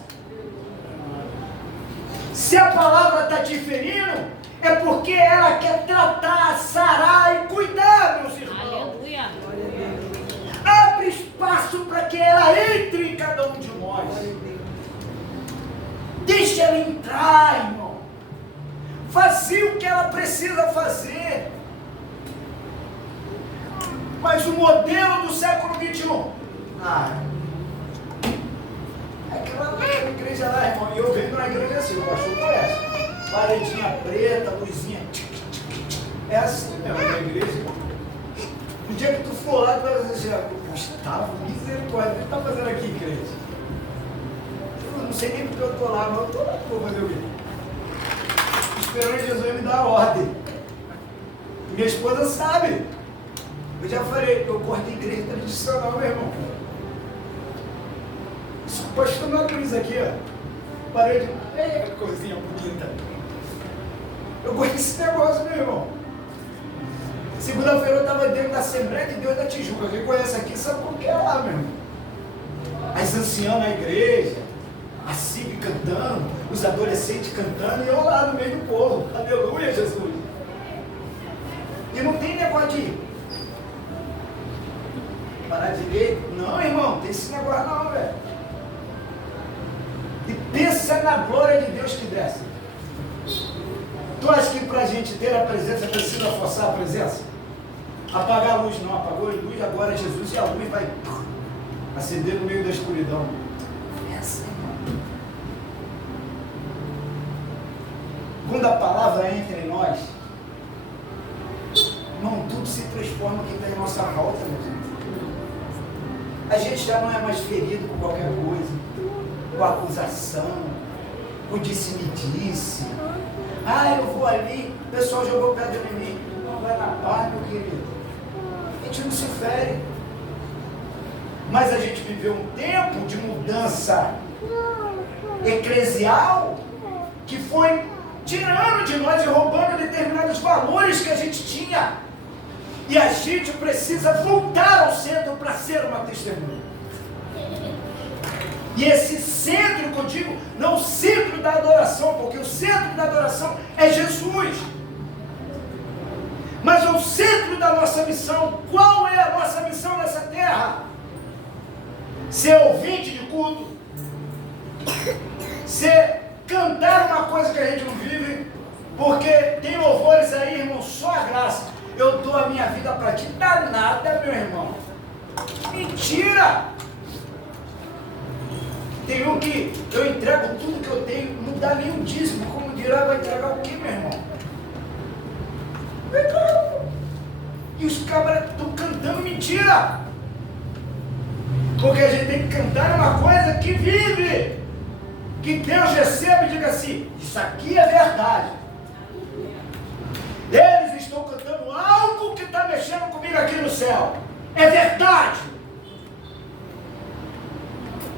Se a palavra está te ferindo, é porque ela quer tratar, sarar e cuidar, meus irmãos. Aleluia. Abre espaço para que ela entre em cada um de nós. Deixa ela entrar, irmão. Fazer o que ela precisa fazer. Mas o modelo do século XXI, aquela igreja lá, irmão, e eu venho na igreja assim, o pastor conhece. Paredinha preta, luzinha. É assim mesmo na igreja. No dia que tu for lá, tu vai dizer assim, Gustavo, misericórdia, o que tu está fazendo aqui, igreja? Eu não sei nem porque eu estou lá, mas eu estou lá, vou fazer o quê? Esperando Jesus me dar a ordem. Minha esposa sabe. Eu já falei, eu corto igreja tradicional, meu irmão. Isso pastor não abriu isso aqui, ó. Parede, que coisinha bonita. Eu gosto desse negócio, meu irmão. Segunda-feira eu estava dentro da Assembleia de Deus da Tijuca. Quem conhece aqui sabe como que é lá, meu irmão. As anciãs na igreja, a CIB cantando, os adolescentes cantando, e eu lá no meio do povo. Aleluia, Jesus. E não tem negócio de parar direito. Não, irmão, tem esse negócio não, velho. E pensa na glória de Deus que desce. Tu acha que pra gente ter a presença precisa forçar a presença? Apagar a luz não, apagou a luz, agora Jesus e a luz vai acender no meio da escuridão. Essa, irmão. Quando a palavra entra em nós, irmão, tudo se transforma quem está em nossa volta, meu Deus. A gente já não é mais ferido com qualquer coisa, com acusação, com disse-me-disse. Eu vou ali, o pessoal jogou pedra em mim. Não vai na paz, meu querido. A gente não se fere. Mas a gente viveu um tempo de mudança eclesial que foi tirando de nós e roubando determinados valores que a gente tinha. E a gente precisa voltar ao centro para ser uma testemunha. E esse centro que eu digo, não o centro da adoração, porque o centro da adoração é Jesus. Mas o centro da nossa missão, qual é a nossa missão nessa terra? Ser ouvinte de culto, ser cantar uma coisa que a gente não vive, porque tem louvores aí, irmão, só a graça. Eu dou a minha vida para ti, dá nada, meu irmão. Mentira! Tem um que eu entrego tudo que eu tenho, não dá nenhum dízimo, como dirá, vai entregar o quê, meu irmão? E os cabras estão cantando mentira. Porque a gente tem que cantar uma coisa que vive, que Deus recebe e diga assim, isso aqui é verdade. Eles estão cantando algo que está mexendo comigo aqui no céu. É verdade.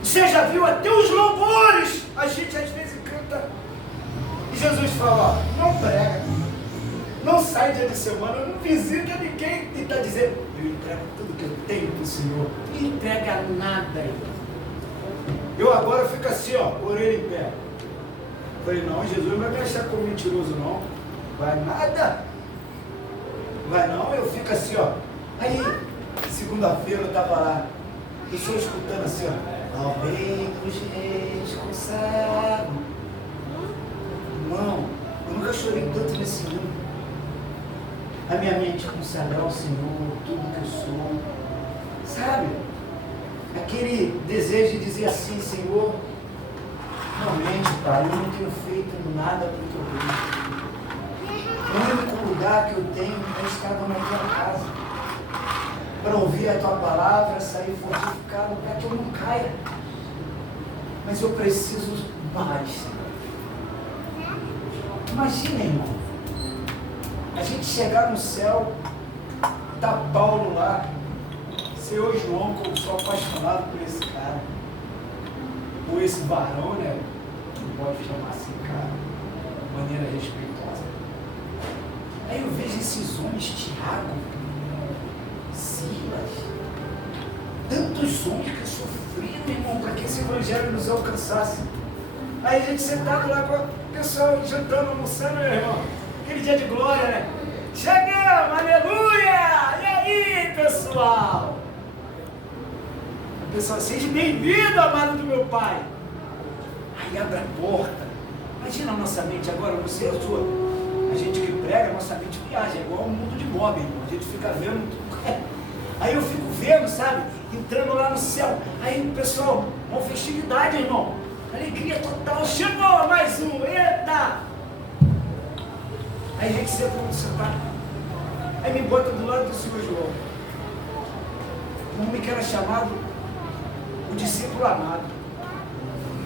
Você já viu até os louvores? A gente às vezes canta. E Jesus fala, não prega, não sai dia de semana, não visita ninguém e está dizendo, eu entrego tudo que eu tenho para o Senhor. Não entrega nada. Eu agora fico assim, orelha em pé. Falei, não, Jesus não vai me achar como mentiroso não. Vai nada. Vai não, eu fico assim, Aí, segunda-feira eu estava lá, o senhor escutando assim, ao rei dos reis consagrado. Irmão, eu nunca chorei tanto nesse mundo. A minha mente consagrar ao Senhor tudo que eu sou. Sabe? Aquele desejo de dizer assim, Senhor, realmente, Pai, eu não tenho feito nada para o teu reino. O único lugar que eu tenho é estar na tua casa, para ouvir a tua palavra, sair fortificado, para que eu não caia. Mas eu preciso mais, Senhor. Imagina, irmão, a gente chegar no céu, tá Paulo lá, Senhor João, como sou apaixonado por esse cara, por esse varão, né? Não pode chamar assim, cara, de maneira respeitosa. Aí eu vejo esses homens, Tiago, Silas, tantos homens que sofriam, irmão, para que esse evangelho nos alcançasse. Aí a gente sentado lá com o pessoal jantando, almoçando, meu irmão, aquele dia de glória, né? Chegamos, aleluia! E aí, pessoal? O pessoal, seja bem-vindo, amado do meu Pai. Aí abre a porta. Imagina a nossa mente agora, você e a sua. A gente que prega, a nossa mente viaja, é igual um mundo de Bob, irmão. A gente fica vendo tudo. Aí eu fico vendo, sabe? Entrando lá no céu. Aí o pessoal, uma festividade, irmão. Alegria total. Chegou mais um, eita! Aí a gente senta no sentar. Aí me bota do lado do Senhor João. Um homem que era chamado o discípulo amado.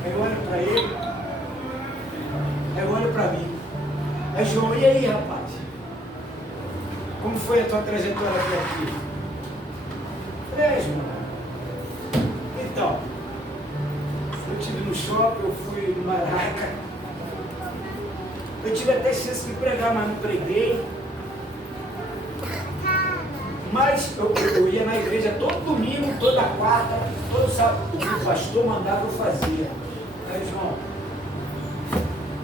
Aí eu olho para ele. Aí eu olho para mim. Aí João, e aí, rapaz? Como foi a tua trajetória até aqui? Falei, João. Então, eu estive no shopping, eu fui no Maraca. Eu tive até chance de pregar, mas não preguei. Mas eu ia na igreja todo domingo, toda quarta, todo sábado. O que o pastor mandava eu fazia. Aí, João,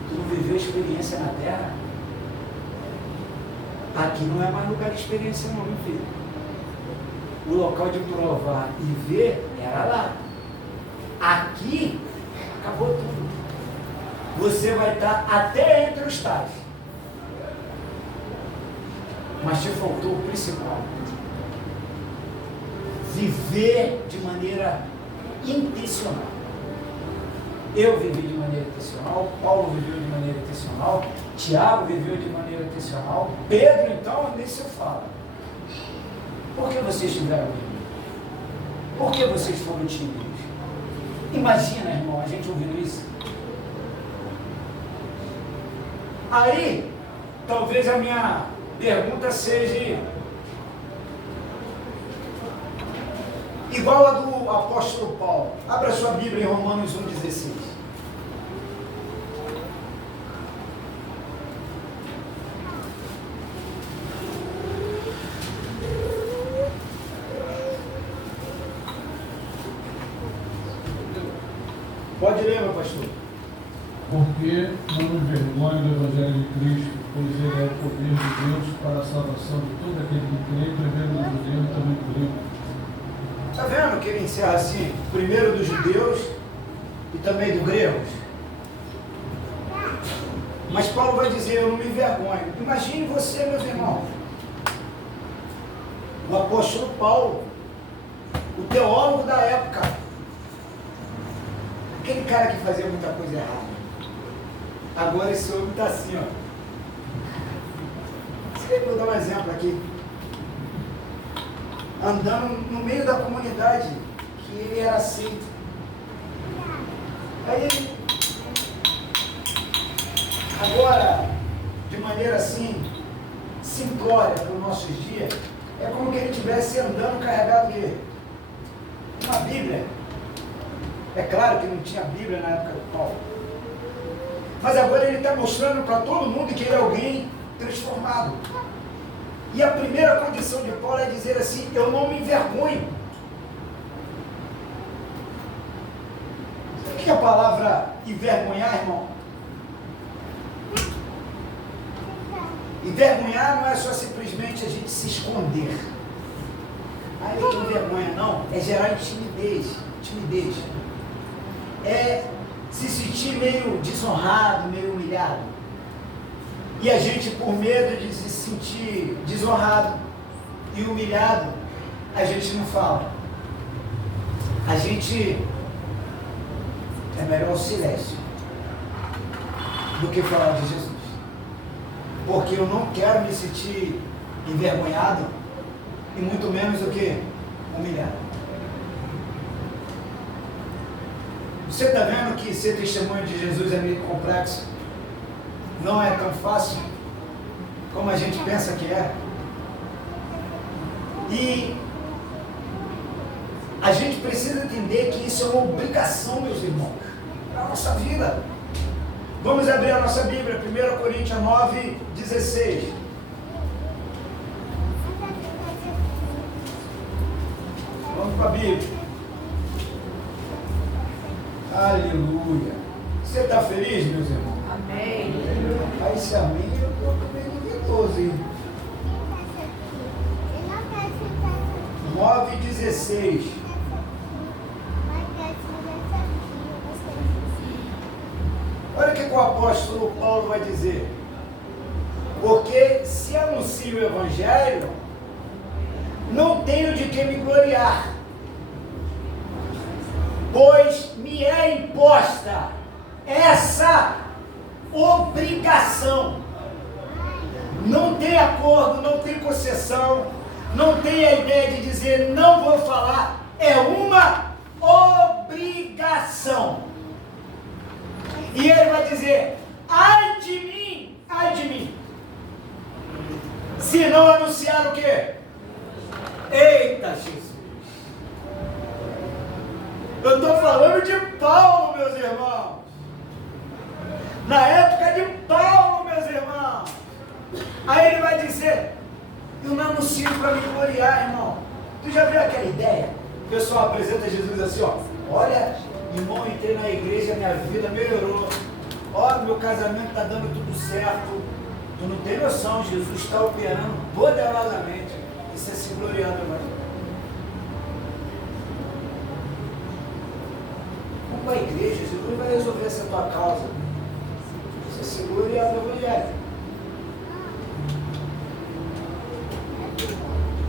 tu não viveu experiência na terra? Aqui não é mais lugar de experiência não, meu filho. O local de provar e ver era lá. Aqui, acabou tudo. Você vai estar até entre os tais. Mas te faltou o principal. Viver de maneira intencional. eu vivi de maneira intencional, Paulo viveu de maneira intencional, Tiago viveu de maneira intencional, Pedro, então, nem se fala. Por que vocês tiveram medo? Por que vocês foram tímidos? Imagina, irmão, a gente ouvindo isso. Aí, talvez a minha pergunta seja igual a do apóstolo Paulo. Abra sua Bíblia em Romanos 1,16. Pode ler, meu pastor. Porque não me envergonho do Evangelho de Cristo, pois ele é o poder de Deus para a salvação de todo aquele que crê, primeiro do judeu e também do grego. Está vendo que ele encerra assim? Primeiro dos judeus e também do grego. Mas Paulo vai dizer, eu não me envergonho. Imagine você, meus irmãos. O apóstolo Paulo, o teólogo da época. Aquele cara que fazia muita coisa errada. Agora esse homem está assim, ó. Vou dar um exemplo aqui. Andando no meio da comunidade, que ele era aceito. Aí ele, agora, de maneira assim, simplória para os nossos dias, é como que ele estivesse andando carregado de uma Bíblia. É claro que não tinha Bíblia na época do Paulo. Mas agora ele está mostrando para todo mundo que ele é alguém transformado. E a primeira condição de Paulo é dizer assim, eu não me envergonho. Sabe o que é a palavra envergonhar, irmão? Envergonhar não é só simplesmente a gente se esconder. Ah, eu tenho vergonha, não. É gerar timidez. É se sentir meio desonrado, meio humilhado. E a gente, por medo de se sentir desonrado e humilhado, a gente não fala. A gente é melhor o silêncio do que falar de Jesus. Porque eu não quero me sentir envergonhado e muito menos o que? Humilhado. Você está vendo que ser testemunho de Jesus é meio complexo? Não é tão fácil como a gente pensa que é. E a gente precisa entender que isso é uma obrigação, meus irmãos, para a nossa vida. Vamos abrir a nossa Bíblia, 1 Coríntios 9, 16. Vamos para a Bíblia. Aleluia. Você está feliz, meus irmãos? Amém. Aí se amém, eu estou meio duvidoso, hein? 9,16. Olha o que o apóstolo Paulo vai dizer. Porque se anuncio o Evangelho, não tenho de que me gloriar, pois me é imposta essa obrigação. Não tem acordo, não tem concessão, não tem a ideia de dizer não vou falar, é uma obrigação. E ele vai dizer, ai de mim, se não anunciar o quê? Eita Jesus! Eu estou falando de Paulo, meus irmãos. Na época de Paulo, meus irmãos. Aí ele vai dizer, eu não anuncio para me gloriar, irmão. Tu já viu aquela ideia? O pessoal apresenta Jesus assim, ó. Olha, irmão, entrei na igreja, minha vida melhorou. Olha, meu casamento está dando tudo certo. Tu não tem noção, Jesus está operando poderosamente. Isso é se gloriando, irmão. Vamos para a igreja, Jesus vai resolver essa tua causa. Você se gloriar no Evangelho.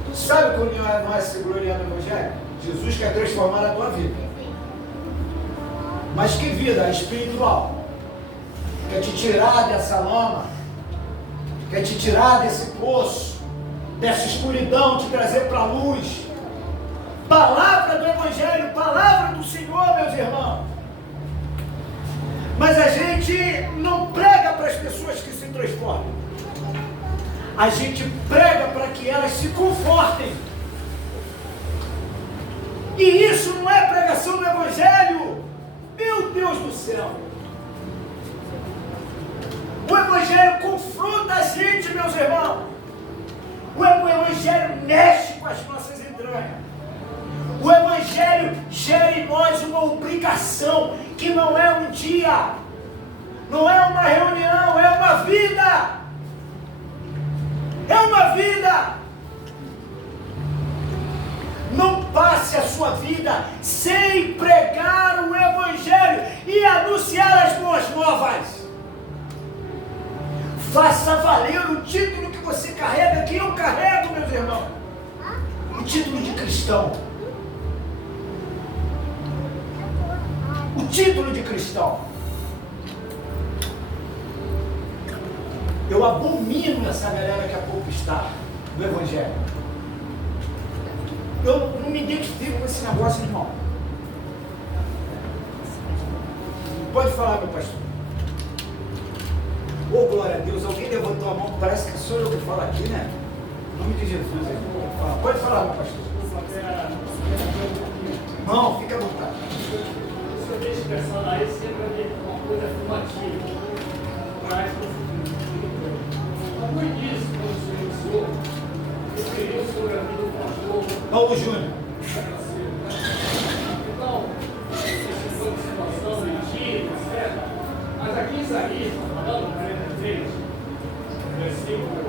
Tu sabe como não é se gloriar no Evangelho? Jesus quer transformar a tua vida. Mas que vida? Espiritual. Quer te tirar dessa lama, quer te tirar desse poço, dessa escuridão, te trazer para a luz. Palavra do Evangelho, palavra do Senhor, meus irmãos. Mas a gente não prega para as pessoas que se transformam. A gente prega para que elas se confortem. E isso não é pregação do Evangelho. Meu Deus do céu. O Evangelho confronta a gente, meus irmãos. O Evangelho mexe com as nossas entranhas. O Evangelho gera em nós uma obrigação, que não é um dia, não é uma reunião, é uma vida. É uma vida. Não passe a sua vida sem pregar o Evangelho e anunciar as boas novas. Faça valer o título que você carrega, que eu carrego, meus irmãos. O título de cristão. O título de cristão. Eu abomino essa galera que há pouco está do Evangelho. Eu não me identifico com esse negócio, irmão. Pode falar, meu pastor. Oh, glória a Deus, alguém levantou a mão, parece que sou eu que falo aqui, né? Em nome de Jesus, irmão. Pode falar, meu pastor. Não, fica à vontade. O senhor deixa pensando aí sempre uma coisa afirmativa, traz para o futuro. Algum disso, quando o senhor iniciou, referiu sobre a vida do pastor Paulo Júnior. Então, essa foi uma situação mentira, etc. Mas aqui em Isaías, falando 43, versículo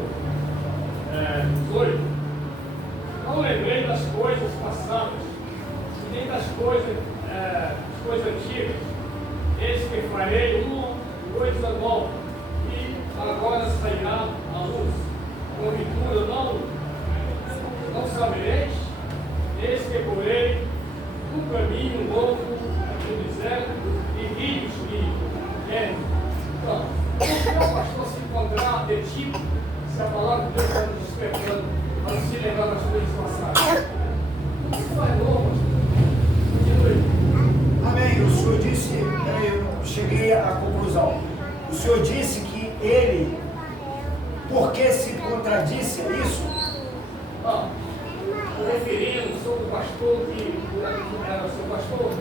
18, não lembrei das coisas passadas, e nem das coisas antigas. Eis que farei uma coisa nova, e agora sairá a luz. Porventura não sabereis? Eis que porei um caminho novo no deserto e rios que é. Então, como o pastor se encontrar detido, se a palavra de Deus está nos despertando para se lembrar das coisas passadas? Isso não é novo, continue. Amém. O Senhor disse, eu cheguei à conclusão. O Senhor disse que ele, porque se contradisse a isso? Referindo sobre o pastor que era o seu pastor,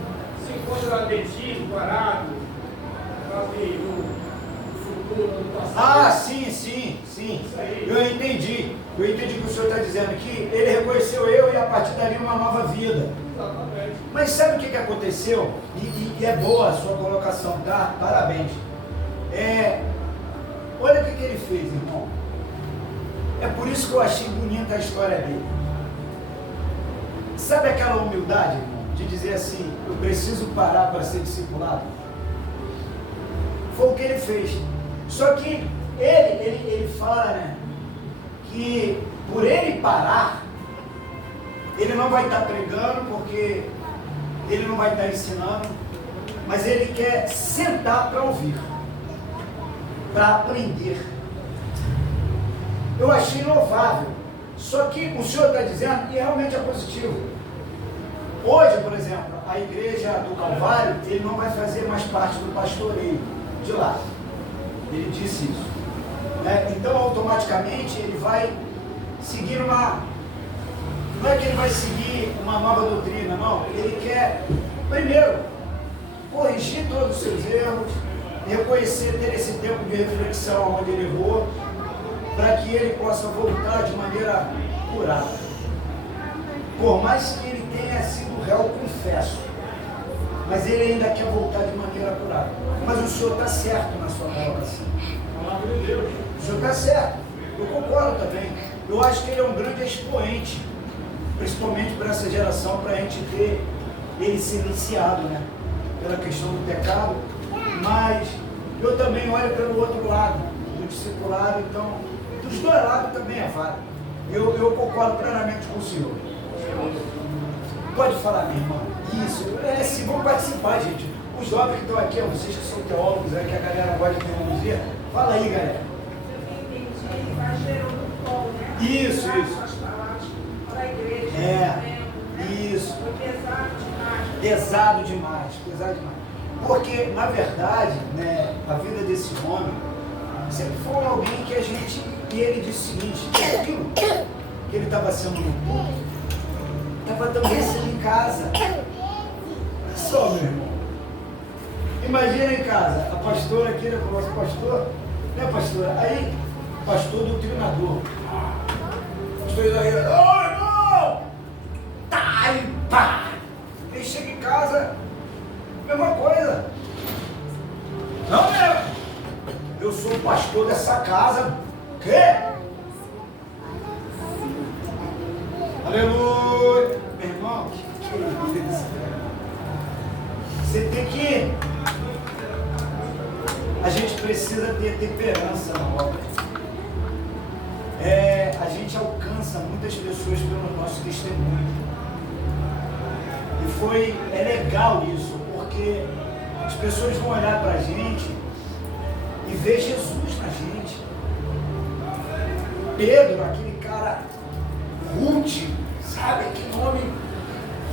se encontra detido, parado, quase no futuro, no passado. Ah, sim. Eu entendi o que o Senhor está dizendo, que ele reconheceu eu e a partir dali uma nova vida. Exatamente. Mas sabe o que aconteceu? E é boa a sua colocação, tá? Parabéns. Olha o que ele fez, irmão. É por isso que eu achei bonita a história dele. Sabe aquela humildade, irmão, de dizer assim, eu preciso parar para ser discipulado? Foi o que ele fez. Só que ele fala, né, que por ele parar, ele não vai estar pregando, porque ele não vai estar ensinando, mas ele quer sentar para ouvir, para aprender. Eu achei louvável. Só que o Senhor está dizendo, e realmente é positivo. Hoje, por exemplo, a igreja do Calvário, ele não vai fazer mais parte do pastoreio de lá. Ele disse isso. Então, automaticamente, ele vai seguir uma... Não é que ele vai seguir uma nova doutrina, não. Ele quer, primeiro, corrigir todos os seus erros, reconhecer, ter esse tempo de reflexão onde ele errou, para que ele possa voltar de maneira curada. Por mais que ele tenha sido réu, confesso, mas ele ainda quer voltar de maneira curada. Mas o Senhor está certo na sua colocação. O Senhor está certo, eu concordo também. Eu acho que ele é um grande expoente, principalmente para essa geração, para a gente ter ele silenciado, né? Pela questão do pecado, mas eu também olho pelo outro lado, do discipulado, então, dos dois lados também é válido. Eu concordo plenamente com o senhor. Pode falar, minha irmã. Isso, se vão participar, gente. Os jovens que estão aqui, vocês que são teólogos, que a galera gosta de teologia, fala aí, galera. Ele vai gerando um tom, né? Isso. As palavras para a igreja. Isso. Foi pesado demais. Pesado demais. Porque, na verdade, né, a vida desse homem sempre foi alguém que a gente, e ele disse o seguinte, aquilo que ele estava sendo no culto, estava também sendo em casa. Só, meu irmão. Imagina em casa, a pastora aqui, né, o nosso pastor, né, pastora? Aí, pastor doutrinador. Pastor aí, irmão! Tá, e pá! Ele chega em casa, mesma coisa. Não, né? Eu sou o pastor dessa casa. Quê? Aleluia! Meu irmão, que isso? Você tem que... A gente precisa ter temperança na obra. A gente alcança muitas pessoas pelo nosso testemunho. E é legal isso, porque as pessoas vão olhar para a gente e ver Jesus na gente. Pedro, aquele cara rude, sabe? Aquele homem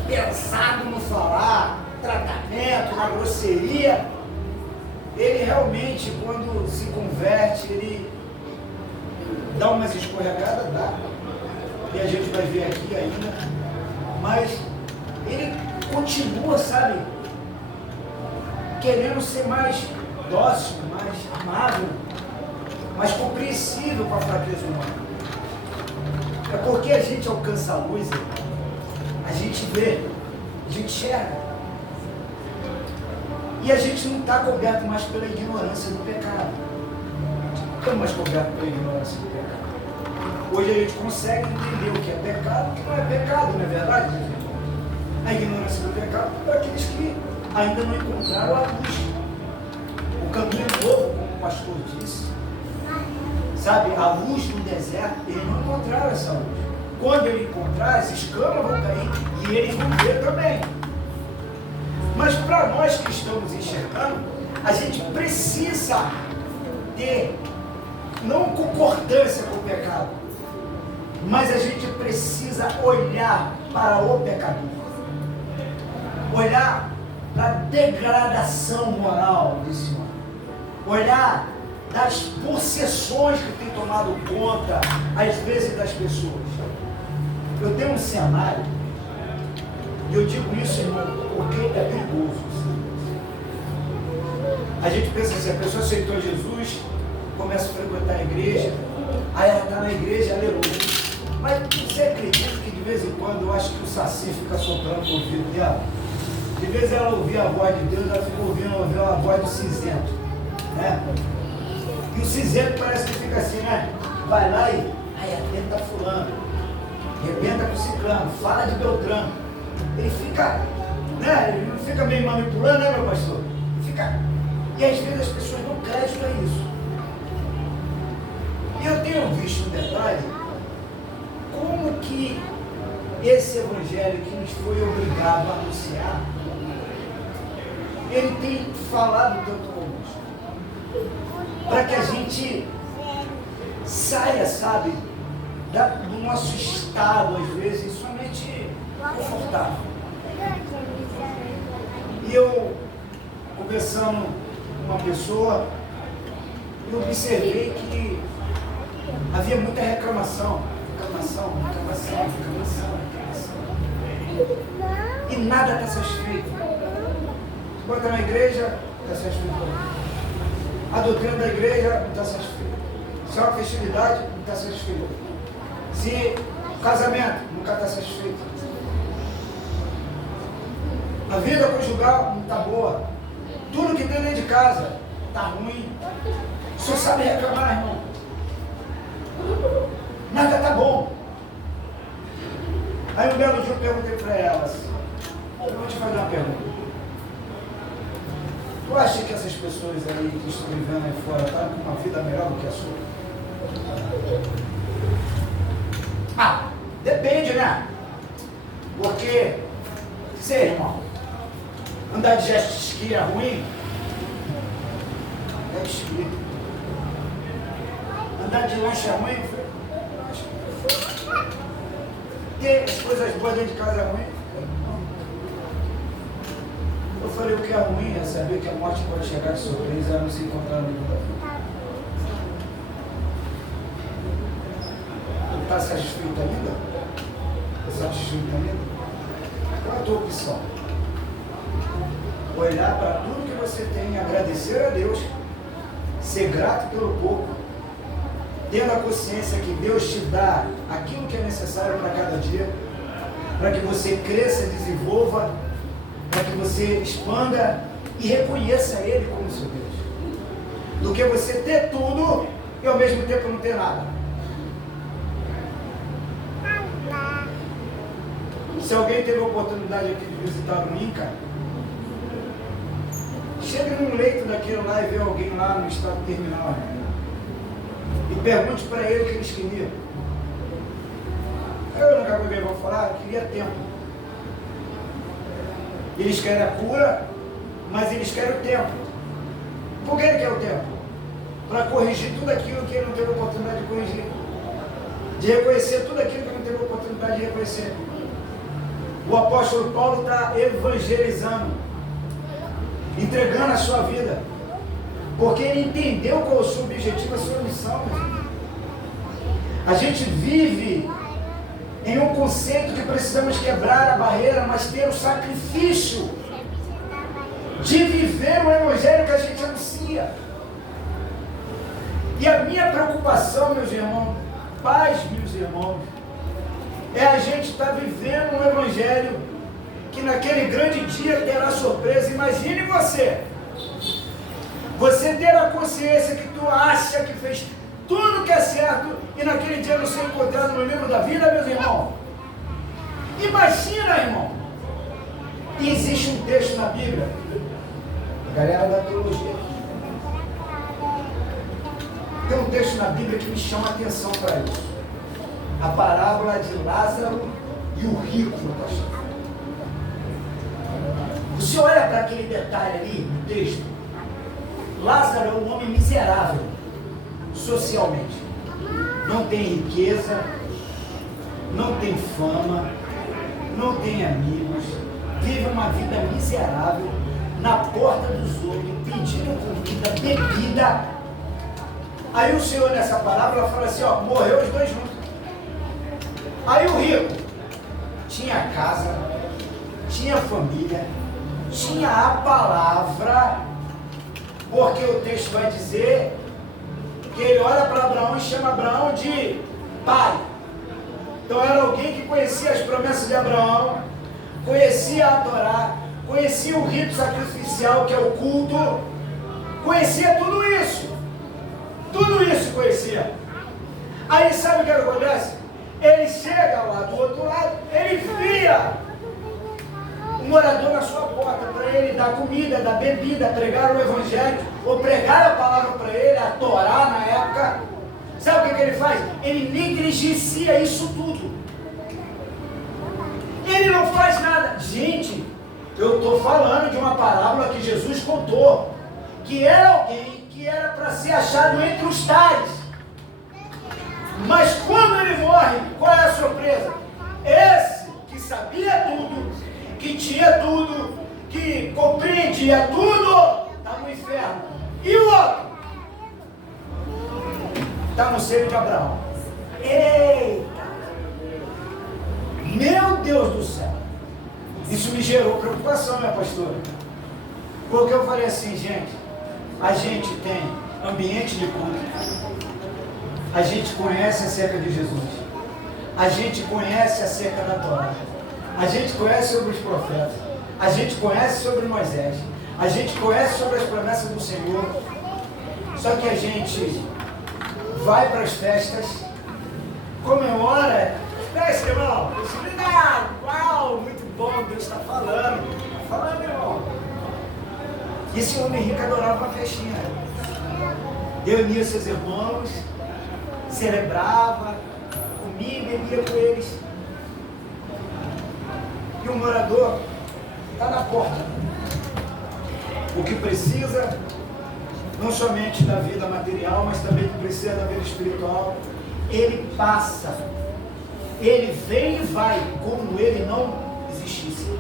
pensado no falar, tratamento, na grosseria. Ele realmente, quando se converte, ele dá umas escorregadas, dá. E a gente vai ver aqui ainda. Mas ele continua, sabe, querendo ser mais dócil, mais amável, mais compreensível com a fraqueza humana. É porque a gente alcança a luz, a gente vê, a gente enxerga. E a gente não está coberto mais pela ignorância do pecado. Não estamos mais cobertos pela ignorância do pecado. Hoje a gente consegue entender o que é pecado e o que não é pecado, não é verdade, gente? A ignorância do pecado para aqueles que ainda não encontraram a luz. O caminho novo, como o pastor disse. Sabe, a luz no deserto, eles não encontraram essa luz. Quando ele encontrar, as escamas vão cair e eles vão ver também. Mas para nós que estamos enxergando, a gente precisa ter, não concordância com o pecado, mas a gente precisa olhar para o pecador. Olhar para a degradação moral desse homem. Olhar das possessões que tem tomado conta, às vezes, das pessoas. Eu tenho um cenário, e eu digo isso, irmão, porque é perigoso. A gente pensa assim, a pessoa aceitou Jesus, começa a frequentar a igreja, aí ela está na igreja, aleluia. Mas você acredita que de vez em quando eu acho que o saci fica soprando no ouvido dela? De vez ela ouvir a voz de Deus, ela fica ouvindo a voz do cinzento, né? E o cinzento parece que fica assim, né? Vai lá e atenta fulano, arrebenta com ciclano, fala de Beltrano. Ele fica, né? Ele não fica meio manipulando, né, meu pastor? Ele fica. E às vezes as pessoas não crédito a isso. E eu tenho visto um detalhe, como que esse evangelho que nos foi obrigado a anunciar, ele tem falado tanto conosco, para que a gente saia, sabe, do nosso estado, às vezes, somente confortável. E eu, conversando com uma pessoa, eu observei que havia muita reclamação. E nada está satisfeito. Bota na igreja, está satisfeito. A doutrina da igreja não está satisfeita. Se é uma festividade, não está satisfeito. Se o casamento, nunca está satisfeito. A vida conjugal não está boa. Tudo que tem dentro de casa está ruim. Só sabe reclamar, irmão. Nada está bom. Aí um belo dia eu perguntei para elas, eu vou te fazer uma pergunta. Tu acha que essas pessoas aí que estão vivendo aí fora estão com uma vida melhor do que a sua? Depende, né? Porque, sei, irmão, Andar de jet ski é ruim? Jet ski. Andar de lanche é ruim? Ter as coisas boas dentro de casa é ruim? Eu falei, o que é ruim é saber que a morte pode chegar de surpresa e ela não se encontrar no livro da vida. Tu está satisfeito ainda? Está satisfeito ainda? Qual é a tua opção? Olhar para tudo que você tem, agradecer a Deus, ser grato pelo pouco, tendo a consciência que Deus te dá aquilo que é necessário para cada dia, para que você cresça, desenvolva, para que você expanda e reconheça Ele como seu Deus, do que você ter tudo e ao mesmo tempo não ter nada. Se alguém teve a oportunidade aqui de visitar o INCA, chegue num leito daquele lá e vê alguém lá no estado terminal, e pergunte para ele o que eles queriam. Eu não acabo de falar, eu queria tempo. Eles querem a cura, mas eles querem o tempo. Por que ele quer o tempo? Para corrigir tudo aquilo que ele não teve a oportunidade de corrigir, de reconhecer tudo aquilo que ele não teve a oportunidade de reconhecer. O apóstolo Paulo está evangelizando, entregando a sua vida, porque ele entendeu qual é o seu objetivo, a sua missão. A gente vive em um conceito que precisamos quebrar a barreira, mas ter o sacrifício de viver o evangelho que a gente anuncia. E a minha preocupação, meus irmãos, pais, meus irmãos, é a gente estar vivendo um evangelho que naquele grande dia terá surpresa. Imagine você ter a consciência que tu acha que fez tudo que é certo e naquele dia não ser encontrado no livro da vida, meus irmãos. Imagina, irmão. E existe um texto na Bíblia, a galera da teologia, tem um texto na Bíblia que me chama a atenção para isso. A parábola de Lázaro e o rico, pastor. Você olha para aquele detalhe ali no texto. Lázaro é um homem miserável, socialmente. Não tem riqueza, não tem fama, não tem amigos, vive uma vida miserável, na porta dos outros, pedindo comida, bebida. Aí o Senhor nessa parábola fala assim, ó, morreu os dois juntos. Aí o rico tinha casa, tinha família, tinha a palavra, porque o texto vai dizer que ele olha para Abraão e chama Abraão de pai. Então era alguém que conhecia as promessas de Abraão, conhecia a Torá, conhecia o rito sacrificial que é o culto, conhecia tudo isso conhecia. Aí sabe o que acontece? Ele chega lá do outro lado, ele via um morador na sua porta para ele dar comida, dar bebida, pregar o evangelho, ou pregar a palavra para ele, a Torá na época. Sabe o que ele faz? Ele negligencia isso tudo. Ele não faz nada. Gente, eu estou falando de uma parábola que Jesus contou, que era alguém que era para ser achado entre os tais. Mas quando ele morre, qual é a surpresa? Esse que sabia tudo, que tinha tudo, que compreendia tudo, está no inferno. E o outro? Está no seio de Abraão. Eita! Meu Deus do céu! Isso me gerou preocupação, minha pastora. Porque eu falei assim, gente, a gente tem ambiente de culto, a gente conhece acerca de Jesus, a gente conhece acerca da Torá, a gente conhece sobre os profetas, a gente conhece sobre Moisés, a gente conhece sobre as promessas do Senhor, só que a gente vai para as festas, comemora, festa, irmão, obrigado, uau, muito bom, Deus está falando, irmão. E esse homem rico adorava uma festinha, reunia seus irmãos, celebrava, comia e bebia com eles. E o morador está na porta, o que precisa, não somente da vida material, mas também que precisa da vida espiritual, ele passa. Ele vem e vai, como ele não existisse.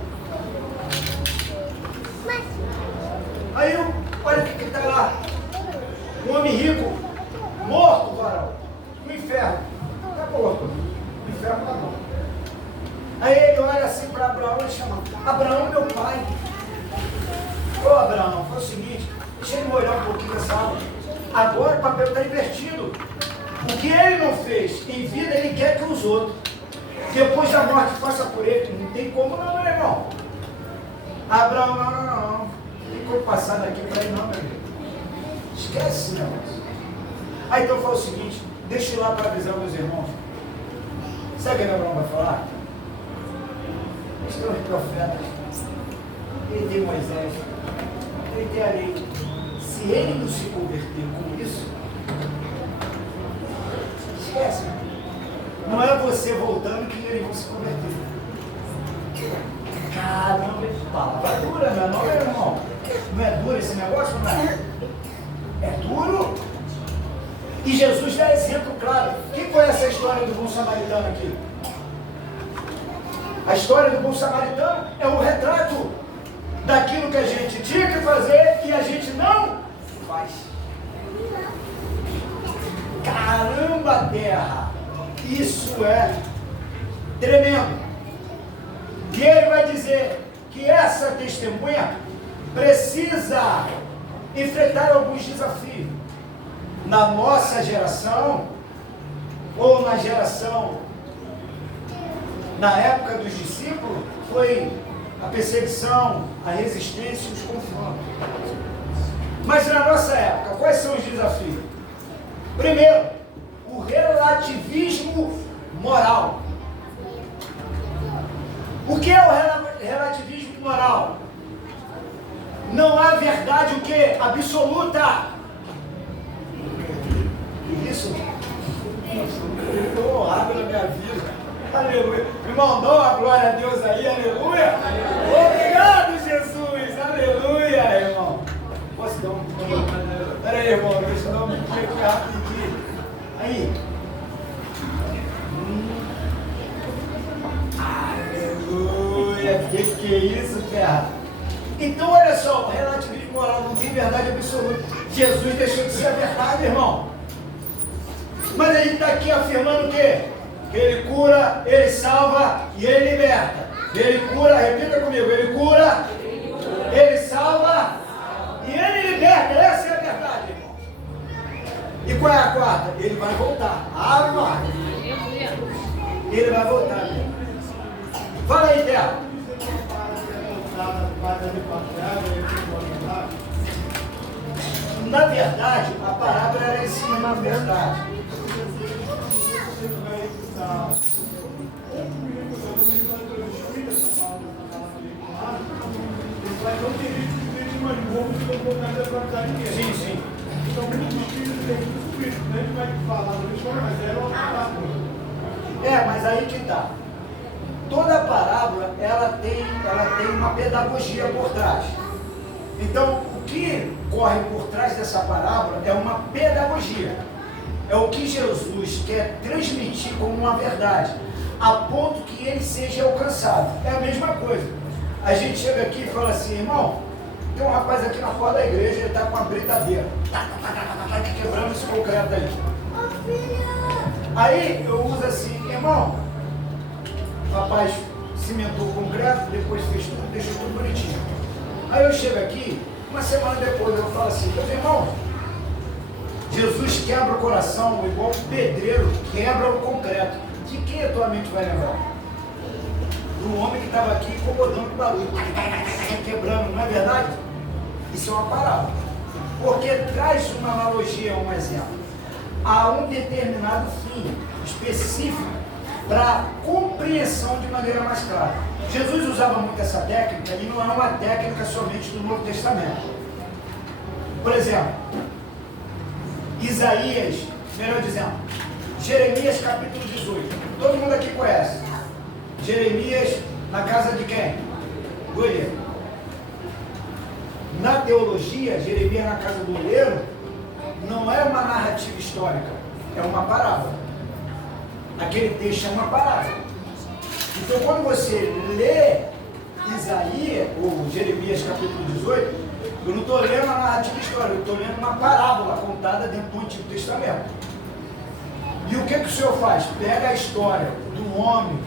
Aí, olha o que está lá. Um homem rico, morto, varão, no inferno. Está morto. No inferno está morto. Aí ele olha assim para Abraão e chama: Abraão, meu pai. Ô Abraão, foi o seguinte, deixa ele olhar um pouquinho essa aula. Agora o papel está invertido. O que ele não fez em vida, ele quer que os outros, depois da morte, façam por ele. Não tem como não, meu irmão. Abraão, não. Não tem como passar daqui para ele não, meu irmão. Esquece esse negócio. Aí então foi o seguinte, deixa eu ir lá para avisar meus irmãos. Sabe o que Abraão vai falar? Eles têm os profetas, ele tem Moisés, ele tem a lei. Se ele não se converter com isso, esquece. Não é você voltando que eles vão se converter. Caramba, palavra dura, não é, meu irmão? Não é duro esse negócio, não é? É duro. E Jesus dá exemplo claro. O que foi essa história do bom samaritano aqui? A história do bom samaritano é um retrato daquilo que a gente tinha que fazer e a gente não faz. Caramba, terra! Isso é tremendo. E ele vai dizer que essa testemunha precisa enfrentar alguns desafios. Na nossa geração, ou na geração, na época dos discípulos, foi a perseguição, a resistência e os confrontos. Mas na nossa época, quais são os desafios? Primeiro, o relativismo moral. O que é o relativismo moral? Não há verdade o que? Absoluta. Isso? Eu água na minha vida. Aleluia. Irmão, dá uma glória a Deus aí, aleluia. Obrigado, Jesus. Aleluia, irmão. Posso dar um pouquinho? Pera aí, irmão, deixa eu dar um pouquinho aqui rapidinho. Aí. Aleluia. Que é isso, terra? Então, olha só, o relativismo moral não tem verdade absoluta. Jesus deixou de ser a verdade, irmão. Mas a gente está aqui afirmando o quê? Que ele cura, ele salva e ele liberta. Ele cura, repita comigo, ele cura, ele salva e ele liberta. Essa é a verdade, irmão. E qual é a quarta? Ele vai voltar. Ave Maria. Ele vai voltar, irmão. Fala aí, Terra. Na verdade, a parábola era em cima da verdade. Sim, sim. Então, muitos filhos têm muito espírito, né? A gente vai falar da história, mas era uma parábola. É, mas aí que tá. Toda parábola, ela tem uma pedagogia por trás. Então, o que corre por trás dessa parábola é uma pedagogia. É o que Jesus quer transmitir como uma verdade, a ponto que ele seja alcançado. É a mesma coisa. A gente chega aqui e fala assim, irmão, tem um rapaz aqui na porta da igreja, ele está com uma britadeira. Tá quebrando esse concreto aí. Aí eu uso assim, irmão, o rapaz cimentou o concreto, depois fez tudo, deixou tudo bonitinho. Aí eu chego aqui, uma semana depois eu falo assim, meus irmãos, Jesus quebra o coração igual um pedreiro quebra o concreto. De quem a tua mente vai lembrar? Do homem que estava aqui incomodando o barulho, quebrando, não é verdade? Isso é uma parábola. Porque traz uma analogia, um exemplo, a um determinado fim específico para compreensão de maneira mais clara. Jesus usava muito essa técnica e não é uma técnica somente do Novo Testamento. Por exemplo, Isaías, melhor dizendo, Jeremias capítulo 18. Todo mundo aqui conhece. Jeremias na casa de quem? Do Elias. Na teologia, Jeremias na casa do oleiro não é uma narrativa histórica, é uma parábola. Aquele texto é uma parábola. Então, quando você lê Isaías, ou Jeremias capítulo 18, eu não estou lendo uma narrativa histórica, eu estou lendo uma parábola contada dentro do Antigo Testamento. E o que o Senhor faz? Pega a história de um homem,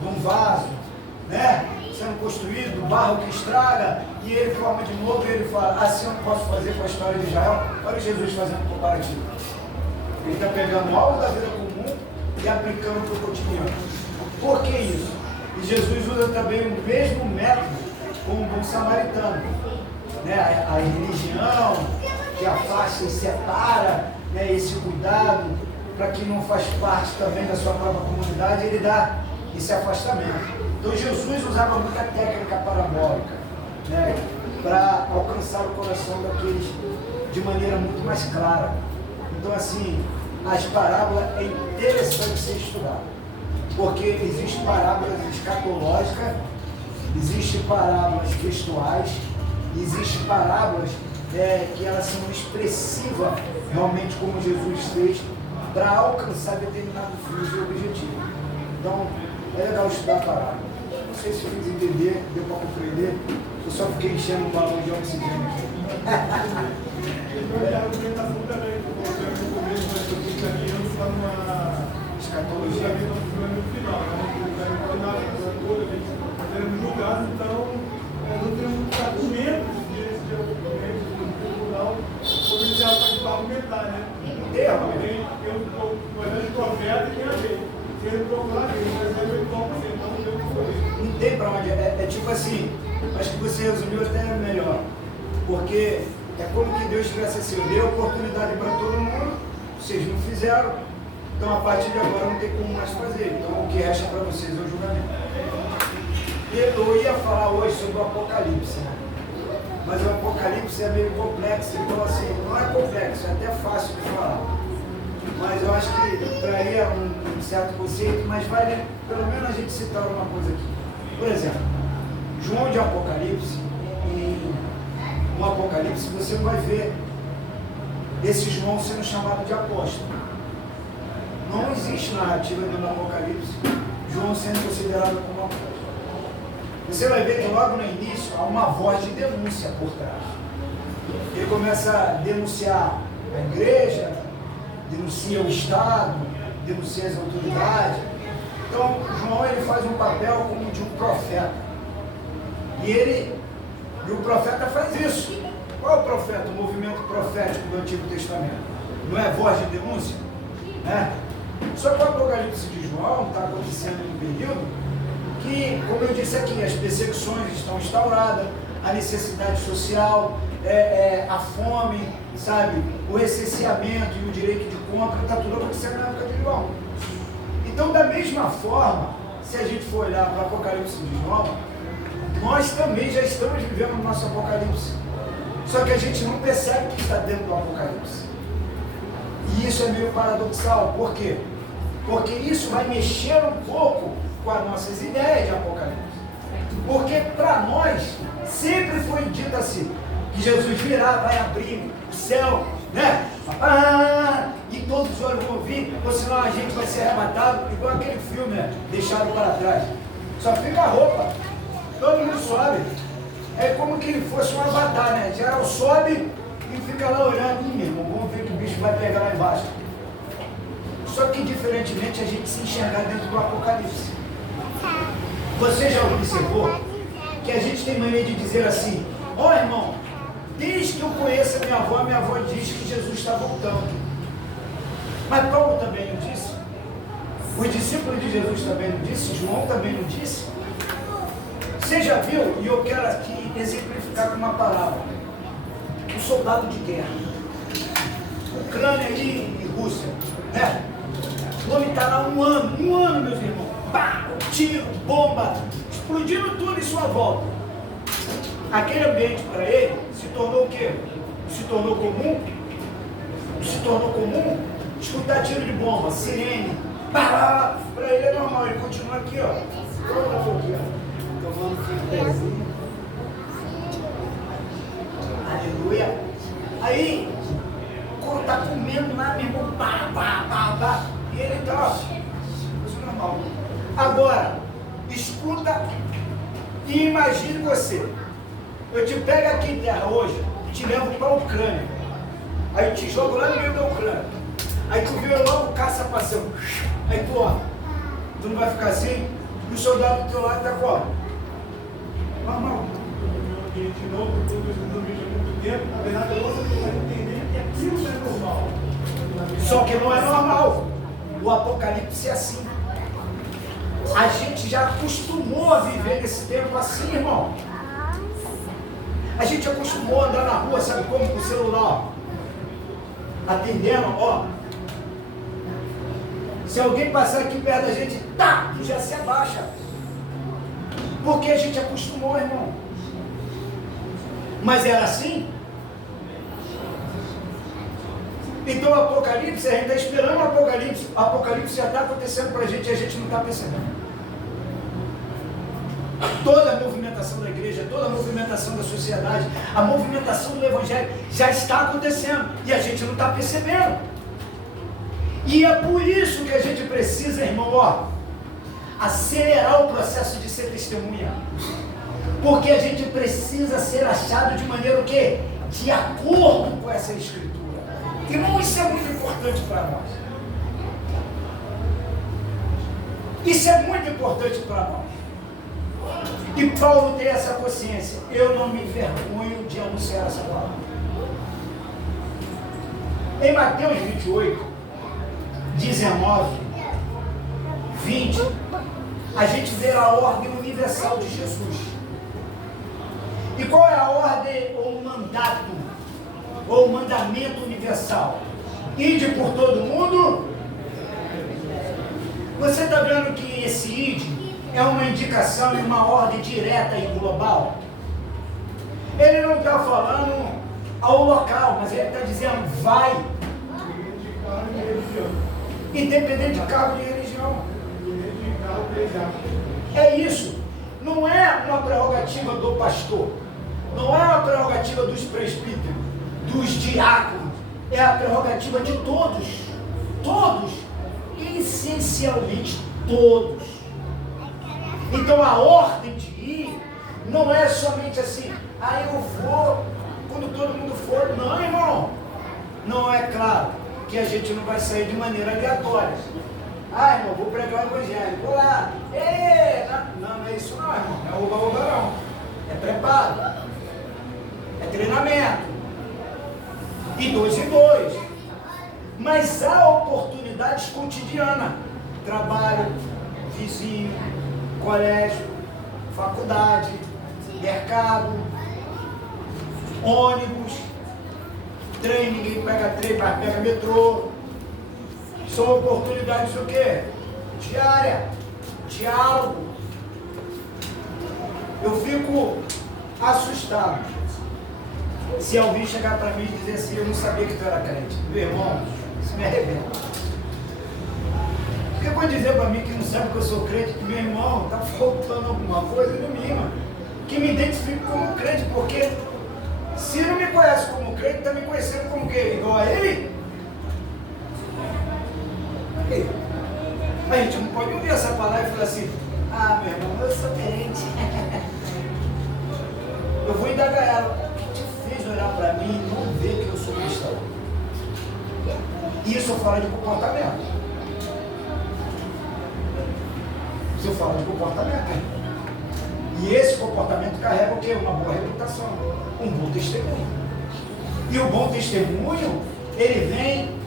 de um vaso, né, sendo construído, do barro que estraga, e ele forma de novo, e ele fala, assim eu posso fazer com a história de Israel. Olha Jesus fazendo um comparativo. Ele está pegando algo da vida comum e aplicando para o cotidiano. Por que isso? E Jesus usa também o mesmo método como um bom samaritano. Né? A religião que afasta e separa, né? Esse cuidado para quem não faz parte também da sua própria comunidade, ele dá esse afastamento. Então Jesus usava muita técnica parabólica, né? Para alcançar o coração daqueles de maneira muito mais clara. Então assim, as parábolas é interessante ser estudado, porque existem parábolas escatológicas, existem parábolas textuais, existem parábolas que elas são expressivas realmente como Jesus fez para alcançar determinado fim e objetivo. Então é legal estudar a parábola. Não sei se fiz entender, deu para compreender, eu só fiquei enchendo um balão de oxigênio aqui. A argumentação também, porque no começo nós estamos caminhando para uma escatologia no final, né? Não tem nada toda, a gente está sendo julgado, então não temos argumentos desse argumento do tribunal, porque ele já pode argumentar, né? Tem um olhando de profeta e tem a gente. Se ele procurar ele, mas ele não pode ser, então não tem o que fazer. Não tem para onde, é tipo assim, acho que você resumiu até melhor, porque é como que Deus tivesse assim, deu oportunidade para todo mundo, vocês não fizeram, então a partir de agora não tem como mais fazer, então o que resta para vocês é o julgamento. Eu ia falar hoje sobre o Apocalipse, né? Mas o Apocalipse é meio complexo, então assim, não é complexo, é até fácil de falar, mas eu acho que traria um certo conceito, mas vale pelo menos a gente citar uma coisa aqui. Por exemplo, João de Apocalipse, no Apocalipse você vai ver esse João sendo chamado de apóstolo. Não existe narrativa do Apocalipse João sendo considerado como apóstolo. Você vai ver que logo no início há uma voz de denúncia por trás. Ele começa a denunciar a igreja, denuncia o Estado, denuncia as autoridades. Então João ele faz um papel como de um profeta. E o profeta faz isso. Qual é o profeta? O movimento profético do Antigo Testamento. Não é voz de denúncia? Né? Só que o Apocalipse de João está acontecendo em um período que, como eu disse aqui, as perseguições estão instauradas, a necessidade social, a fome, sabe, o recenseamento e o direito de compra, está tudo acontecendo na época de João. Então, da mesma forma, se a gente for olhar para o Apocalipse de João, nós também já estamos vivendo o nosso Apocalipse. Só que a gente não percebe que está dentro do Apocalipse. E isso é meio paradoxal. Por quê? Porque isso vai mexer um pouco com as nossas ideias de Apocalipse. Porque para nós, sempre foi dito assim, que Jesus virá, vai abrir o céu, né? E todos os olhos vão vir, ou senão a gente vai ser arrebatado, igual aquele filme, né? Deixado para trás. Só fica a roupa, todo mundo sobe. É como que ele fosse um avatar, né? Geral sobe e fica lá olhando, meu irmão, vamos ver que o bicho vai pegar lá embaixo. Só que diferentemente a gente se enxergar dentro do Apocalipse. Você já observou que a gente tem mania de dizer assim, ó irmão, desde que eu conheço a minha avó diz que Jesus está voltando. Mas Paulo também não disse? Os discípulos de Jesus também não disse? João também não disse? Você já viu, e eu quero aqui exemplificar com uma palavra, um soldado de guerra, Ucrânia e Rússia, né? O homem está lá um ano, meus irmãos, pá, tiro, bomba, explodindo tudo em sua volta. Aquele ambiente para ele se tornou o quê? Se tornou comum? Se tornou comum? Escutar tiro de bomba, sirene, para ele é normal, ele continua aqui, ó. Tomando um pezinho. doer. Aí, o couro está comendo lá, meu irmão, pá, e ele está, isso é normal. Agora, escuta e imagine você. Eu te pego aqui em terra hoje, te levo para a Ucrânia. Aí eu te jogo lá no meio da Ucrânia. Aí tu vê lá o caça-passeio. Aí tu, ó, tu não vai ficar assim? E o soldado do teu lado está como? Normal. Um ambiente novo, todo esse ambiente há muito tempo, na verdade, você vai entender que aquilo não é normal. Só que não é normal. O Apocalipse é assim. A gente já acostumou a viver nesse tempo assim, irmão. A gente acostumou a andar na rua, sabe como? Com o celular, ó, atendendo, ó. Se alguém passar aqui perto da gente, tá, já se abaixa. Porque a gente acostumou, irmão. Mas era assim? Então o Apocalipse, a gente está esperando o Apocalipse já está acontecendo para a gente e a gente não está percebendo. Toda a movimentação da igreja, toda a movimentação da sociedade, a movimentação do Evangelho já está acontecendo e a gente não está percebendo. E é por isso que a gente precisa, irmão, ó, acelerar o processo de ser testemunha. Porque a gente precisa ser achado de maneira o quê? De acordo com essa escritura. Irmão, isso é muito importante para nós. Isso é muito importante para nós. E Paulo tem essa consciência. Eu não me envergonho de anunciar essa palavra. Em Mateus 28, 19, 20, a gente vê a ordem universal de Jesus. E qual é a ordem ou o mandato, ou o mandamento universal? Ide por todo mundo. Você está vendo que esse ide é uma indicação e uma ordem direta e global? Ele não está falando ao local, mas ele está dizendo vai. Independente de cargo de religião. É isso. Não é uma prerrogativa do pastor. Não é uma prerrogativa dos presbíteros, dos diáconos. É a prerrogativa de todos. Todos. Essencialmente todos. Então a ordem de ir não é somente assim, eu vou quando todo mundo for. Não, irmão. Não é claro que a gente não vai sair de maneira aleatória. Irmão, vou pregar o evangelho. Vou lá. Não é isso não, irmão. Não é oba-oba não. É preparo. É treinamento. E 2 em 2. Mas há oportunidades cotidianas. Trabalho, vizinho, colégio, faculdade, mercado, ônibus, trem, ninguém pega trem, mas pega metrô. São oportunidades o quê? Diária, diálogo. Eu fico assustado se alguém chegar para mim e dizer assim, eu não sabia que tu era crente. Meu irmão, isso me arrebenta. Porque pode dizer para mim que não sabe que eu sou crente, que meu irmão, está faltando alguma coisa no mínimo, que me identifique como crente, porque se não me conhece como crente, está me conhecendo como quê? Igual a ele? A gente não pode ouvir essa palavra e falar assim, meu irmão, eu sou crente. Eu vou indagar ela, o que te fez olhar para mim e não ver que eu sou cristão? Isso eu falo de comportamento. Isso eu falo de comportamento. E esse comportamento carrega o quê? Uma boa reputação, um bom testemunho. E o bom testemunho, ele vem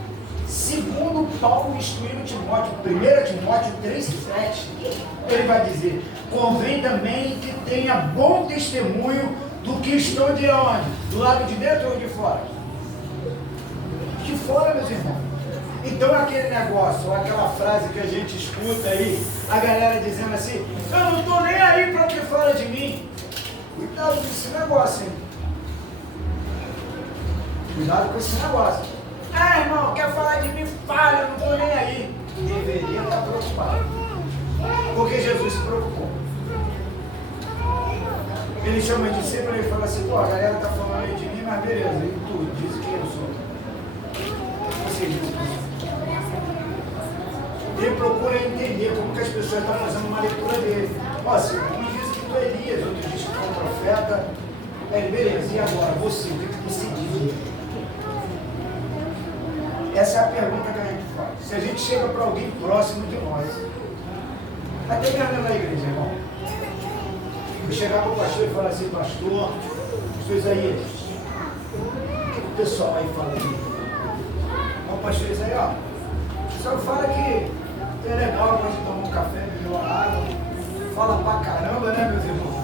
segundo Paulo instruindo Timóteo, 1 Timóteo 3,7, ele vai dizer, convém também que tenha bom testemunho do que estão de onde? Do lado de dentro ou de fora? De fora, meus irmãos. Então aquele negócio, ou aquela frase que a gente escuta aí, a galera dizendo assim, eu não estou nem aí para o que fala de mim. Cuidado com esse negócio, hein? Cuidado com esse negócio. Irmão, quer falar de mim? Fala, eu não estou nem aí. Deveria estar preocupado. Porque Jesus se preocupou. Ele chama de discípulo e fala assim, a galera está falando aí de mim, mas beleza, e tu diz quem eu sou. Você diz isso. Ele procura entender como que as pessoas estão fazendo uma leitura dele. Ó, se um diz que tu é Elias, outro diz que tu é um profeta. Beleza, e agora? Você, o que você diz? Essa é a pergunta que a gente faz. Se a gente chega para alguém próximo de nós, até mesmo na igreja, irmão, eu chegar para o pastor e falar assim, pastor Isaías, o que o pessoal aí fala de mim? O pastor Isaías, ó, o pessoal fala que é legal pra gente tomar um café, beber uma água, fala pra caramba, né, meus irmãos?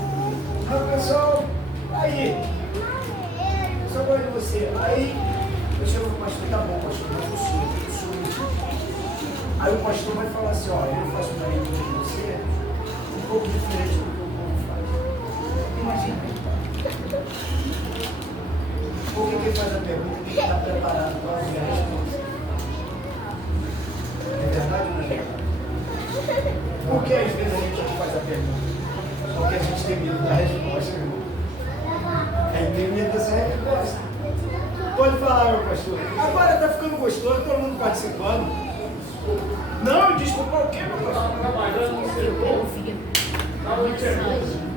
Mas o pessoal, aí, o pessoal gosta de você. Aí, eu chego pro pastor, tá bom, pastor, mas o senhor. Aí o pastor vai falar assim, ó, eu faço uma leitura de você um pouco diferente do que o povo faz. Imagina. Por que ele faz a pergunta que ele está preparado para ouvir a resposta? É verdade ou não é verdade? Por que às vezes a gente não faz a pergunta? Porque a gente tem medo da resposta, irmão. A gente tem medo dessa resposta. Pode falar, meu pastor. Agora está ficando gostoso, todo mundo participando. Não, desculpa o quê, meu pastor? Trabalhando no setor, na pergunta.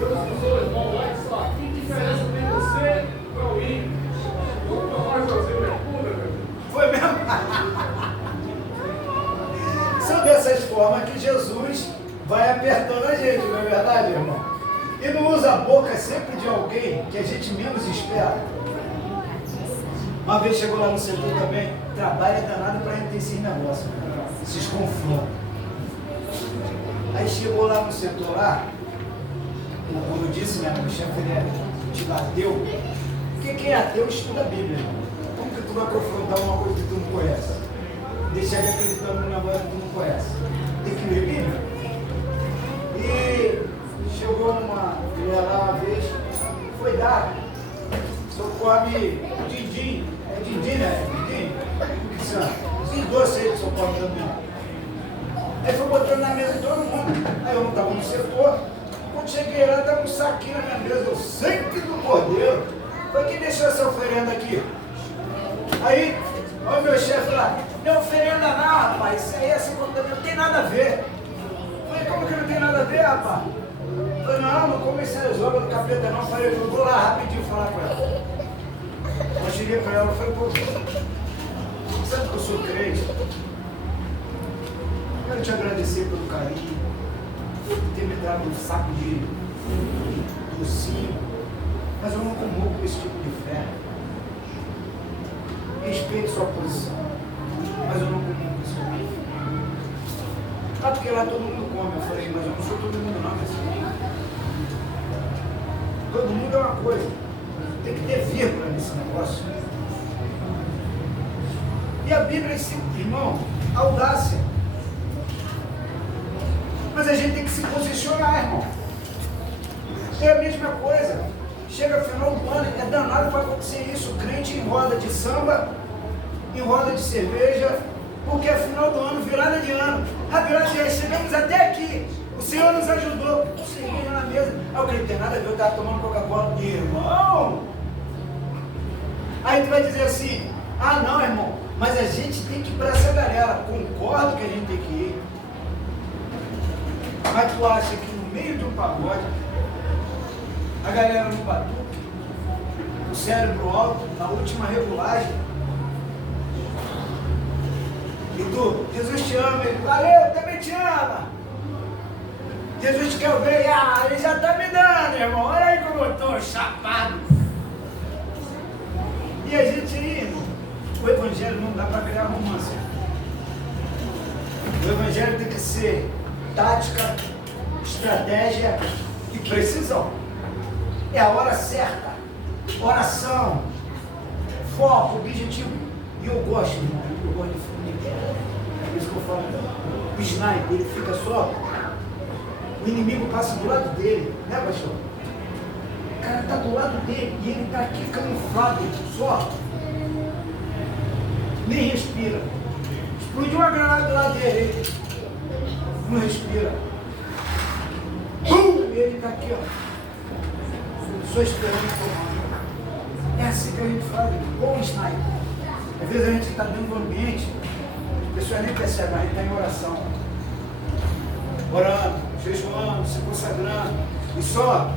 Eu sou irmão lá e só, que diferença tem você para o William? Nunca mais fazer pergunta, meu. Foi mesmo? São dessas formas que Jesus vai apertando a gente, não é verdade, irmão? E não usa a boca sempre de alguém que a gente menos espera. Uma vez chegou lá no setor também, trabalha danado para gente ter esses negócios, esses confrontos. Aí chegou lá no setor lá, como eu disse, né, meu chefe ele é tipo ateu. Porque quem é ateu estuda a Bíblia, irmão. Como que tu vai confrontar uma coisa que tu não conhece? Deixar ele acreditando num negócio que tu não conhece. Tem que ler Bíblia. E chegou uma mulher lá uma vez, foi dar, socorre din-din, é din-din, né? Din-din? Esses doces aí que socorre também. Aí foi botando na mesa de todo mundo. Aí eu não estava no setor. Quando cheguei lá, estava um saquinho na minha mesa, o sangue do cordeiro. Foi quem deixou essa oferenda aqui. Aí, olha o meu chefe lá, não é oferenda não, rapaz, isso aí é assim, não tem nada a ver. Eu falei, como que não tem nada a ver, rapaz? Eu falei, não comecei as obras do capeta não. Eu falei, eu vou lá rapidinho falar com ela. Eu cheguei para ela e falei, pô, sabe que eu sou crente? Quero te agradecer pelo carinho, por ter me dado um saco de docinho, mas eu não comovo com esse tipo de fé. Respeito sua posição, mas eu não comovo com esse tipo de fé. Ah, porque lá todo mundo come. Eu falei, mas eu não sou todo mundo não, meu filho. Todo mundo é uma coisa, tem que ter vírgula nesse negócio. E a Bíblia ensina, irmão, audácia. Mas a gente tem que se posicionar, irmão. É a mesma coisa. Chega final do ano, é danado para acontecer isso. Crente em roda de samba, em roda de cerveja, porque é final do ano, virada de ano. A virada de ano, chegamos até aqui. O Senhor nos ajudou. Cerveja na mesa. Aí o crente tem nada a ver, eu estava tomando Coca-Cola. Irmão! Aí tu vai dizer assim, ah não, irmão, mas a gente tem que ir para essa galera. Concordo que a gente tem que ir. Mas tu acha que no meio do pagode, a galera no batuque, o cérebro alto, na última regulagem, e tu, Jesus te ama, ele, valeu, também te ama. Jesus te quer ver, ele já está me dando, irmão, olha aí como eu estou chapado. E a gente aí, o evangelho não dá para criar romance. O evangelho tem que ser tática, estratégia e precisão. É a hora certa, oração, foco, objetivo. E eu gosto, irmão, eu gosto de filme. É por isso que eu falo, o sniper, ele fica só, o inimigo passa do lado dele, né, pastor? O cara está do lado dele e ele está aqui camuflado, só. Nem respira. Explodiu uma granada do lado dele, ele não respira. E ele está aqui, ó. Só esperando tomar. que a gente faz, igual um sniper. Às vezes a gente está dentro do ambiente, a pessoa nem percebe, mas a gente está em oração. Orando, jejuando, se consagrando, e só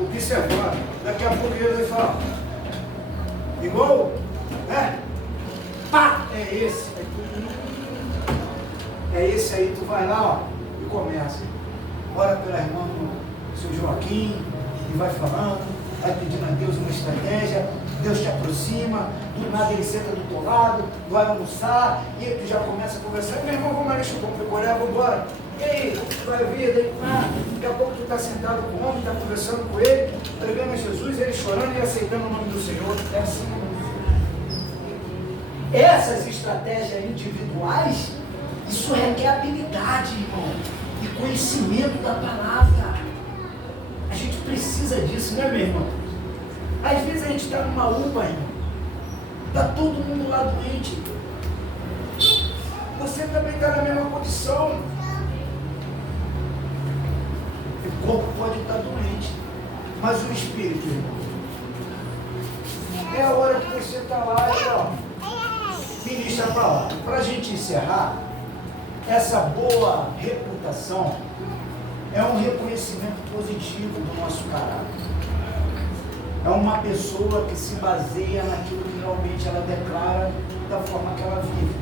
observando. Daqui a pouco Deus vai falar, igual, né? Pá! É esse. É esse aí, tu vai lá, ó, e começa. Ora pela irmã do seu Joaquim, e vai falando, vai pedindo a Deus uma estratégia, Deus te aproxima, do nada ele senta do teu lado, vai almoçar, e aí tu já começa a conversar, meu irmão, vamos ali, vamos pecorar, vamos embora. E aí, tu vai vir, daí, daqui a pouco tu está sentado com o homem, está conversando com ele, pregando a Jesus, ele chorando e aceitando o nome do Senhor. É assim. Essas estratégias individuais, isso requer habilidade, irmão, e conhecimento da palavra. A gente precisa disso, né, meu irmão? Às vezes a gente está numa UPA, irmão, está todo mundo lá doente, você também está na mesma condição. O corpo pode estar doente, mas o espírito, irmão, é a hora que você está lá e ó, ministra a palavra. Para a gente encerrar, essa boa reputação é um reconhecimento positivo do nosso caráter. É uma pessoa que se baseia naquilo que realmente ela declara da forma que ela vive.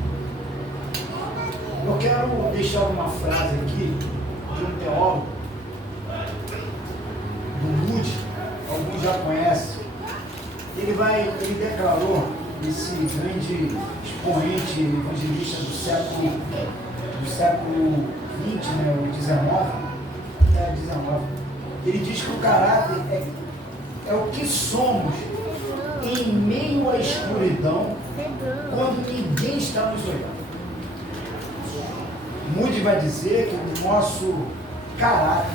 Eu quero deixar uma frase aqui de um teólogo, do Moody, alguns já conhecem. Ele declarou, esse grande expoente evangelista do século XX, né, o 19, ele diz que o caráter é o que somos em meio à escuridão, quando ninguém está nos olhando. Moody vai dizer que o nosso caráter,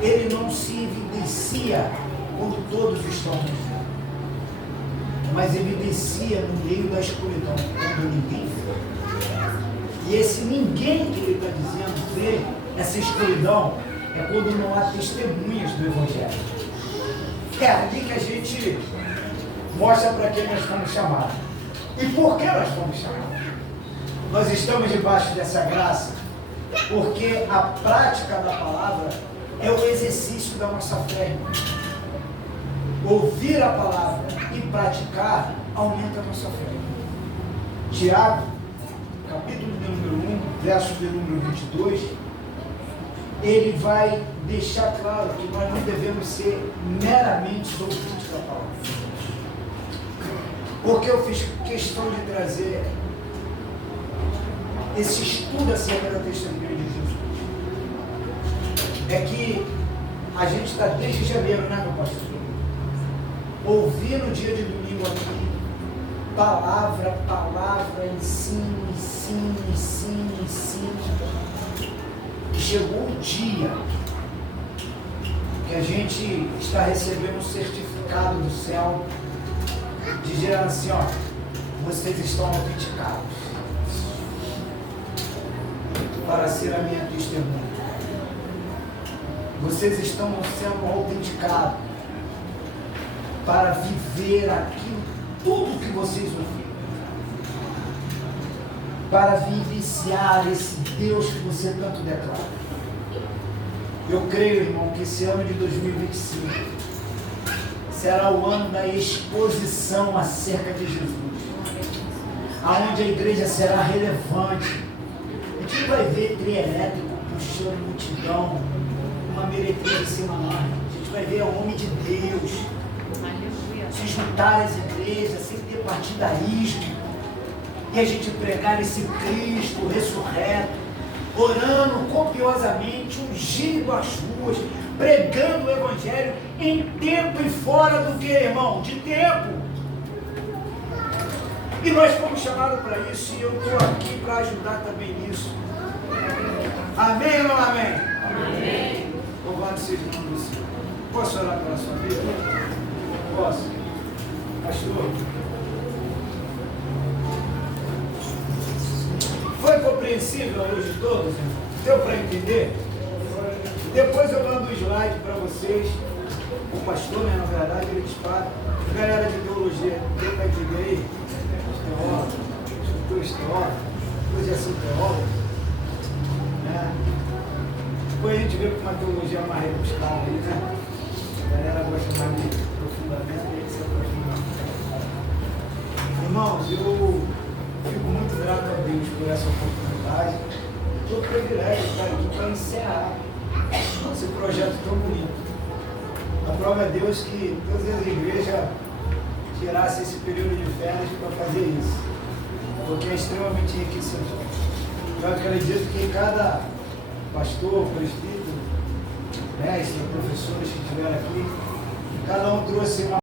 ele não se evidencia quando todos estão nos vendo, mas evidencia no meio da escuridão, quando ninguém vê. E esse ninguém que ele está dizendo ver, essa escuridão, é quando não há testemunhas do Evangelho. É ali que a gente mostra para quem nós fomos chamados. E por que nós fomos chamados? Nós estamos debaixo dessa graça, porque a prática da palavra é o exercício da nossa fé. Ouvir a palavra e praticar aumenta a nossa fé. Tiago, capítulo de número 1, verso de número 22, ele vai deixar claro que nós não devemos ser meramente ouvintes da palavra. Porque eu fiz questão de trazer esse estudo acerca da testemunha de Jesus. É que a gente está desde janeiro, né, meu pastor? Ouvindo no dia de domingo aqui, palavra, ensino. E chegou o dia que a gente está recebendo um certificado do céu, dizendo assim, ó, vocês estão autenticados para ser a minha testemunha. Vocês estão sendo autenticados para viver aquilo, tudo que vocês ouviram. Para vivenciar esse Deus que você tanto declara. Eu creio, irmão, que esse ano de 2025 será o ano da exposição acerca de Jesus, aonde a igreja será relevante. A gente vai ver trio elétrico puxando multidão, uma meretriz em cima lá. A gente vai ver o homem de Deus se juntar às igrejas sem ter partidarismo, e a gente pregar esse Cristo ressurreto, orando copiosamente, ungindo as ruas, pregando o Evangelho em tempo e fora do que, irmão? De tempo. E nós fomos chamados para isso, e eu estou aqui para ajudar também nisso. Amém ou não amém? Amém. Louvado seja o nome do Senhor. Posso orar pela sua vida? Posso? Pastor? Foi compreensível a luz de todos, irmão? Deu para entender? Depois eu mando um slide para vocês. O pastor, né, na verdade, ele dispara. Galera de teologia, deu para entender aí? Os teólogos, os futuros teólogos, depois já são teólogos. Né? Depois a gente vê com uma teologia mais rebuscada aí, né? A galera gosta mais de aprofundamento e ele se aprofunda. Irmãos, eu fico muito grato a Deus por essa oportunidade. Estou privilégio de estar aqui para encerrar esse projeto tão bonito. A prova é Deus que todas as igrejas tirassem esse período de férias para fazer isso, porque é extremamente enriquecedor. Eu acredito que cada pastor, presbítero, mestre, professores que estiveram aqui, cada um trouxe uma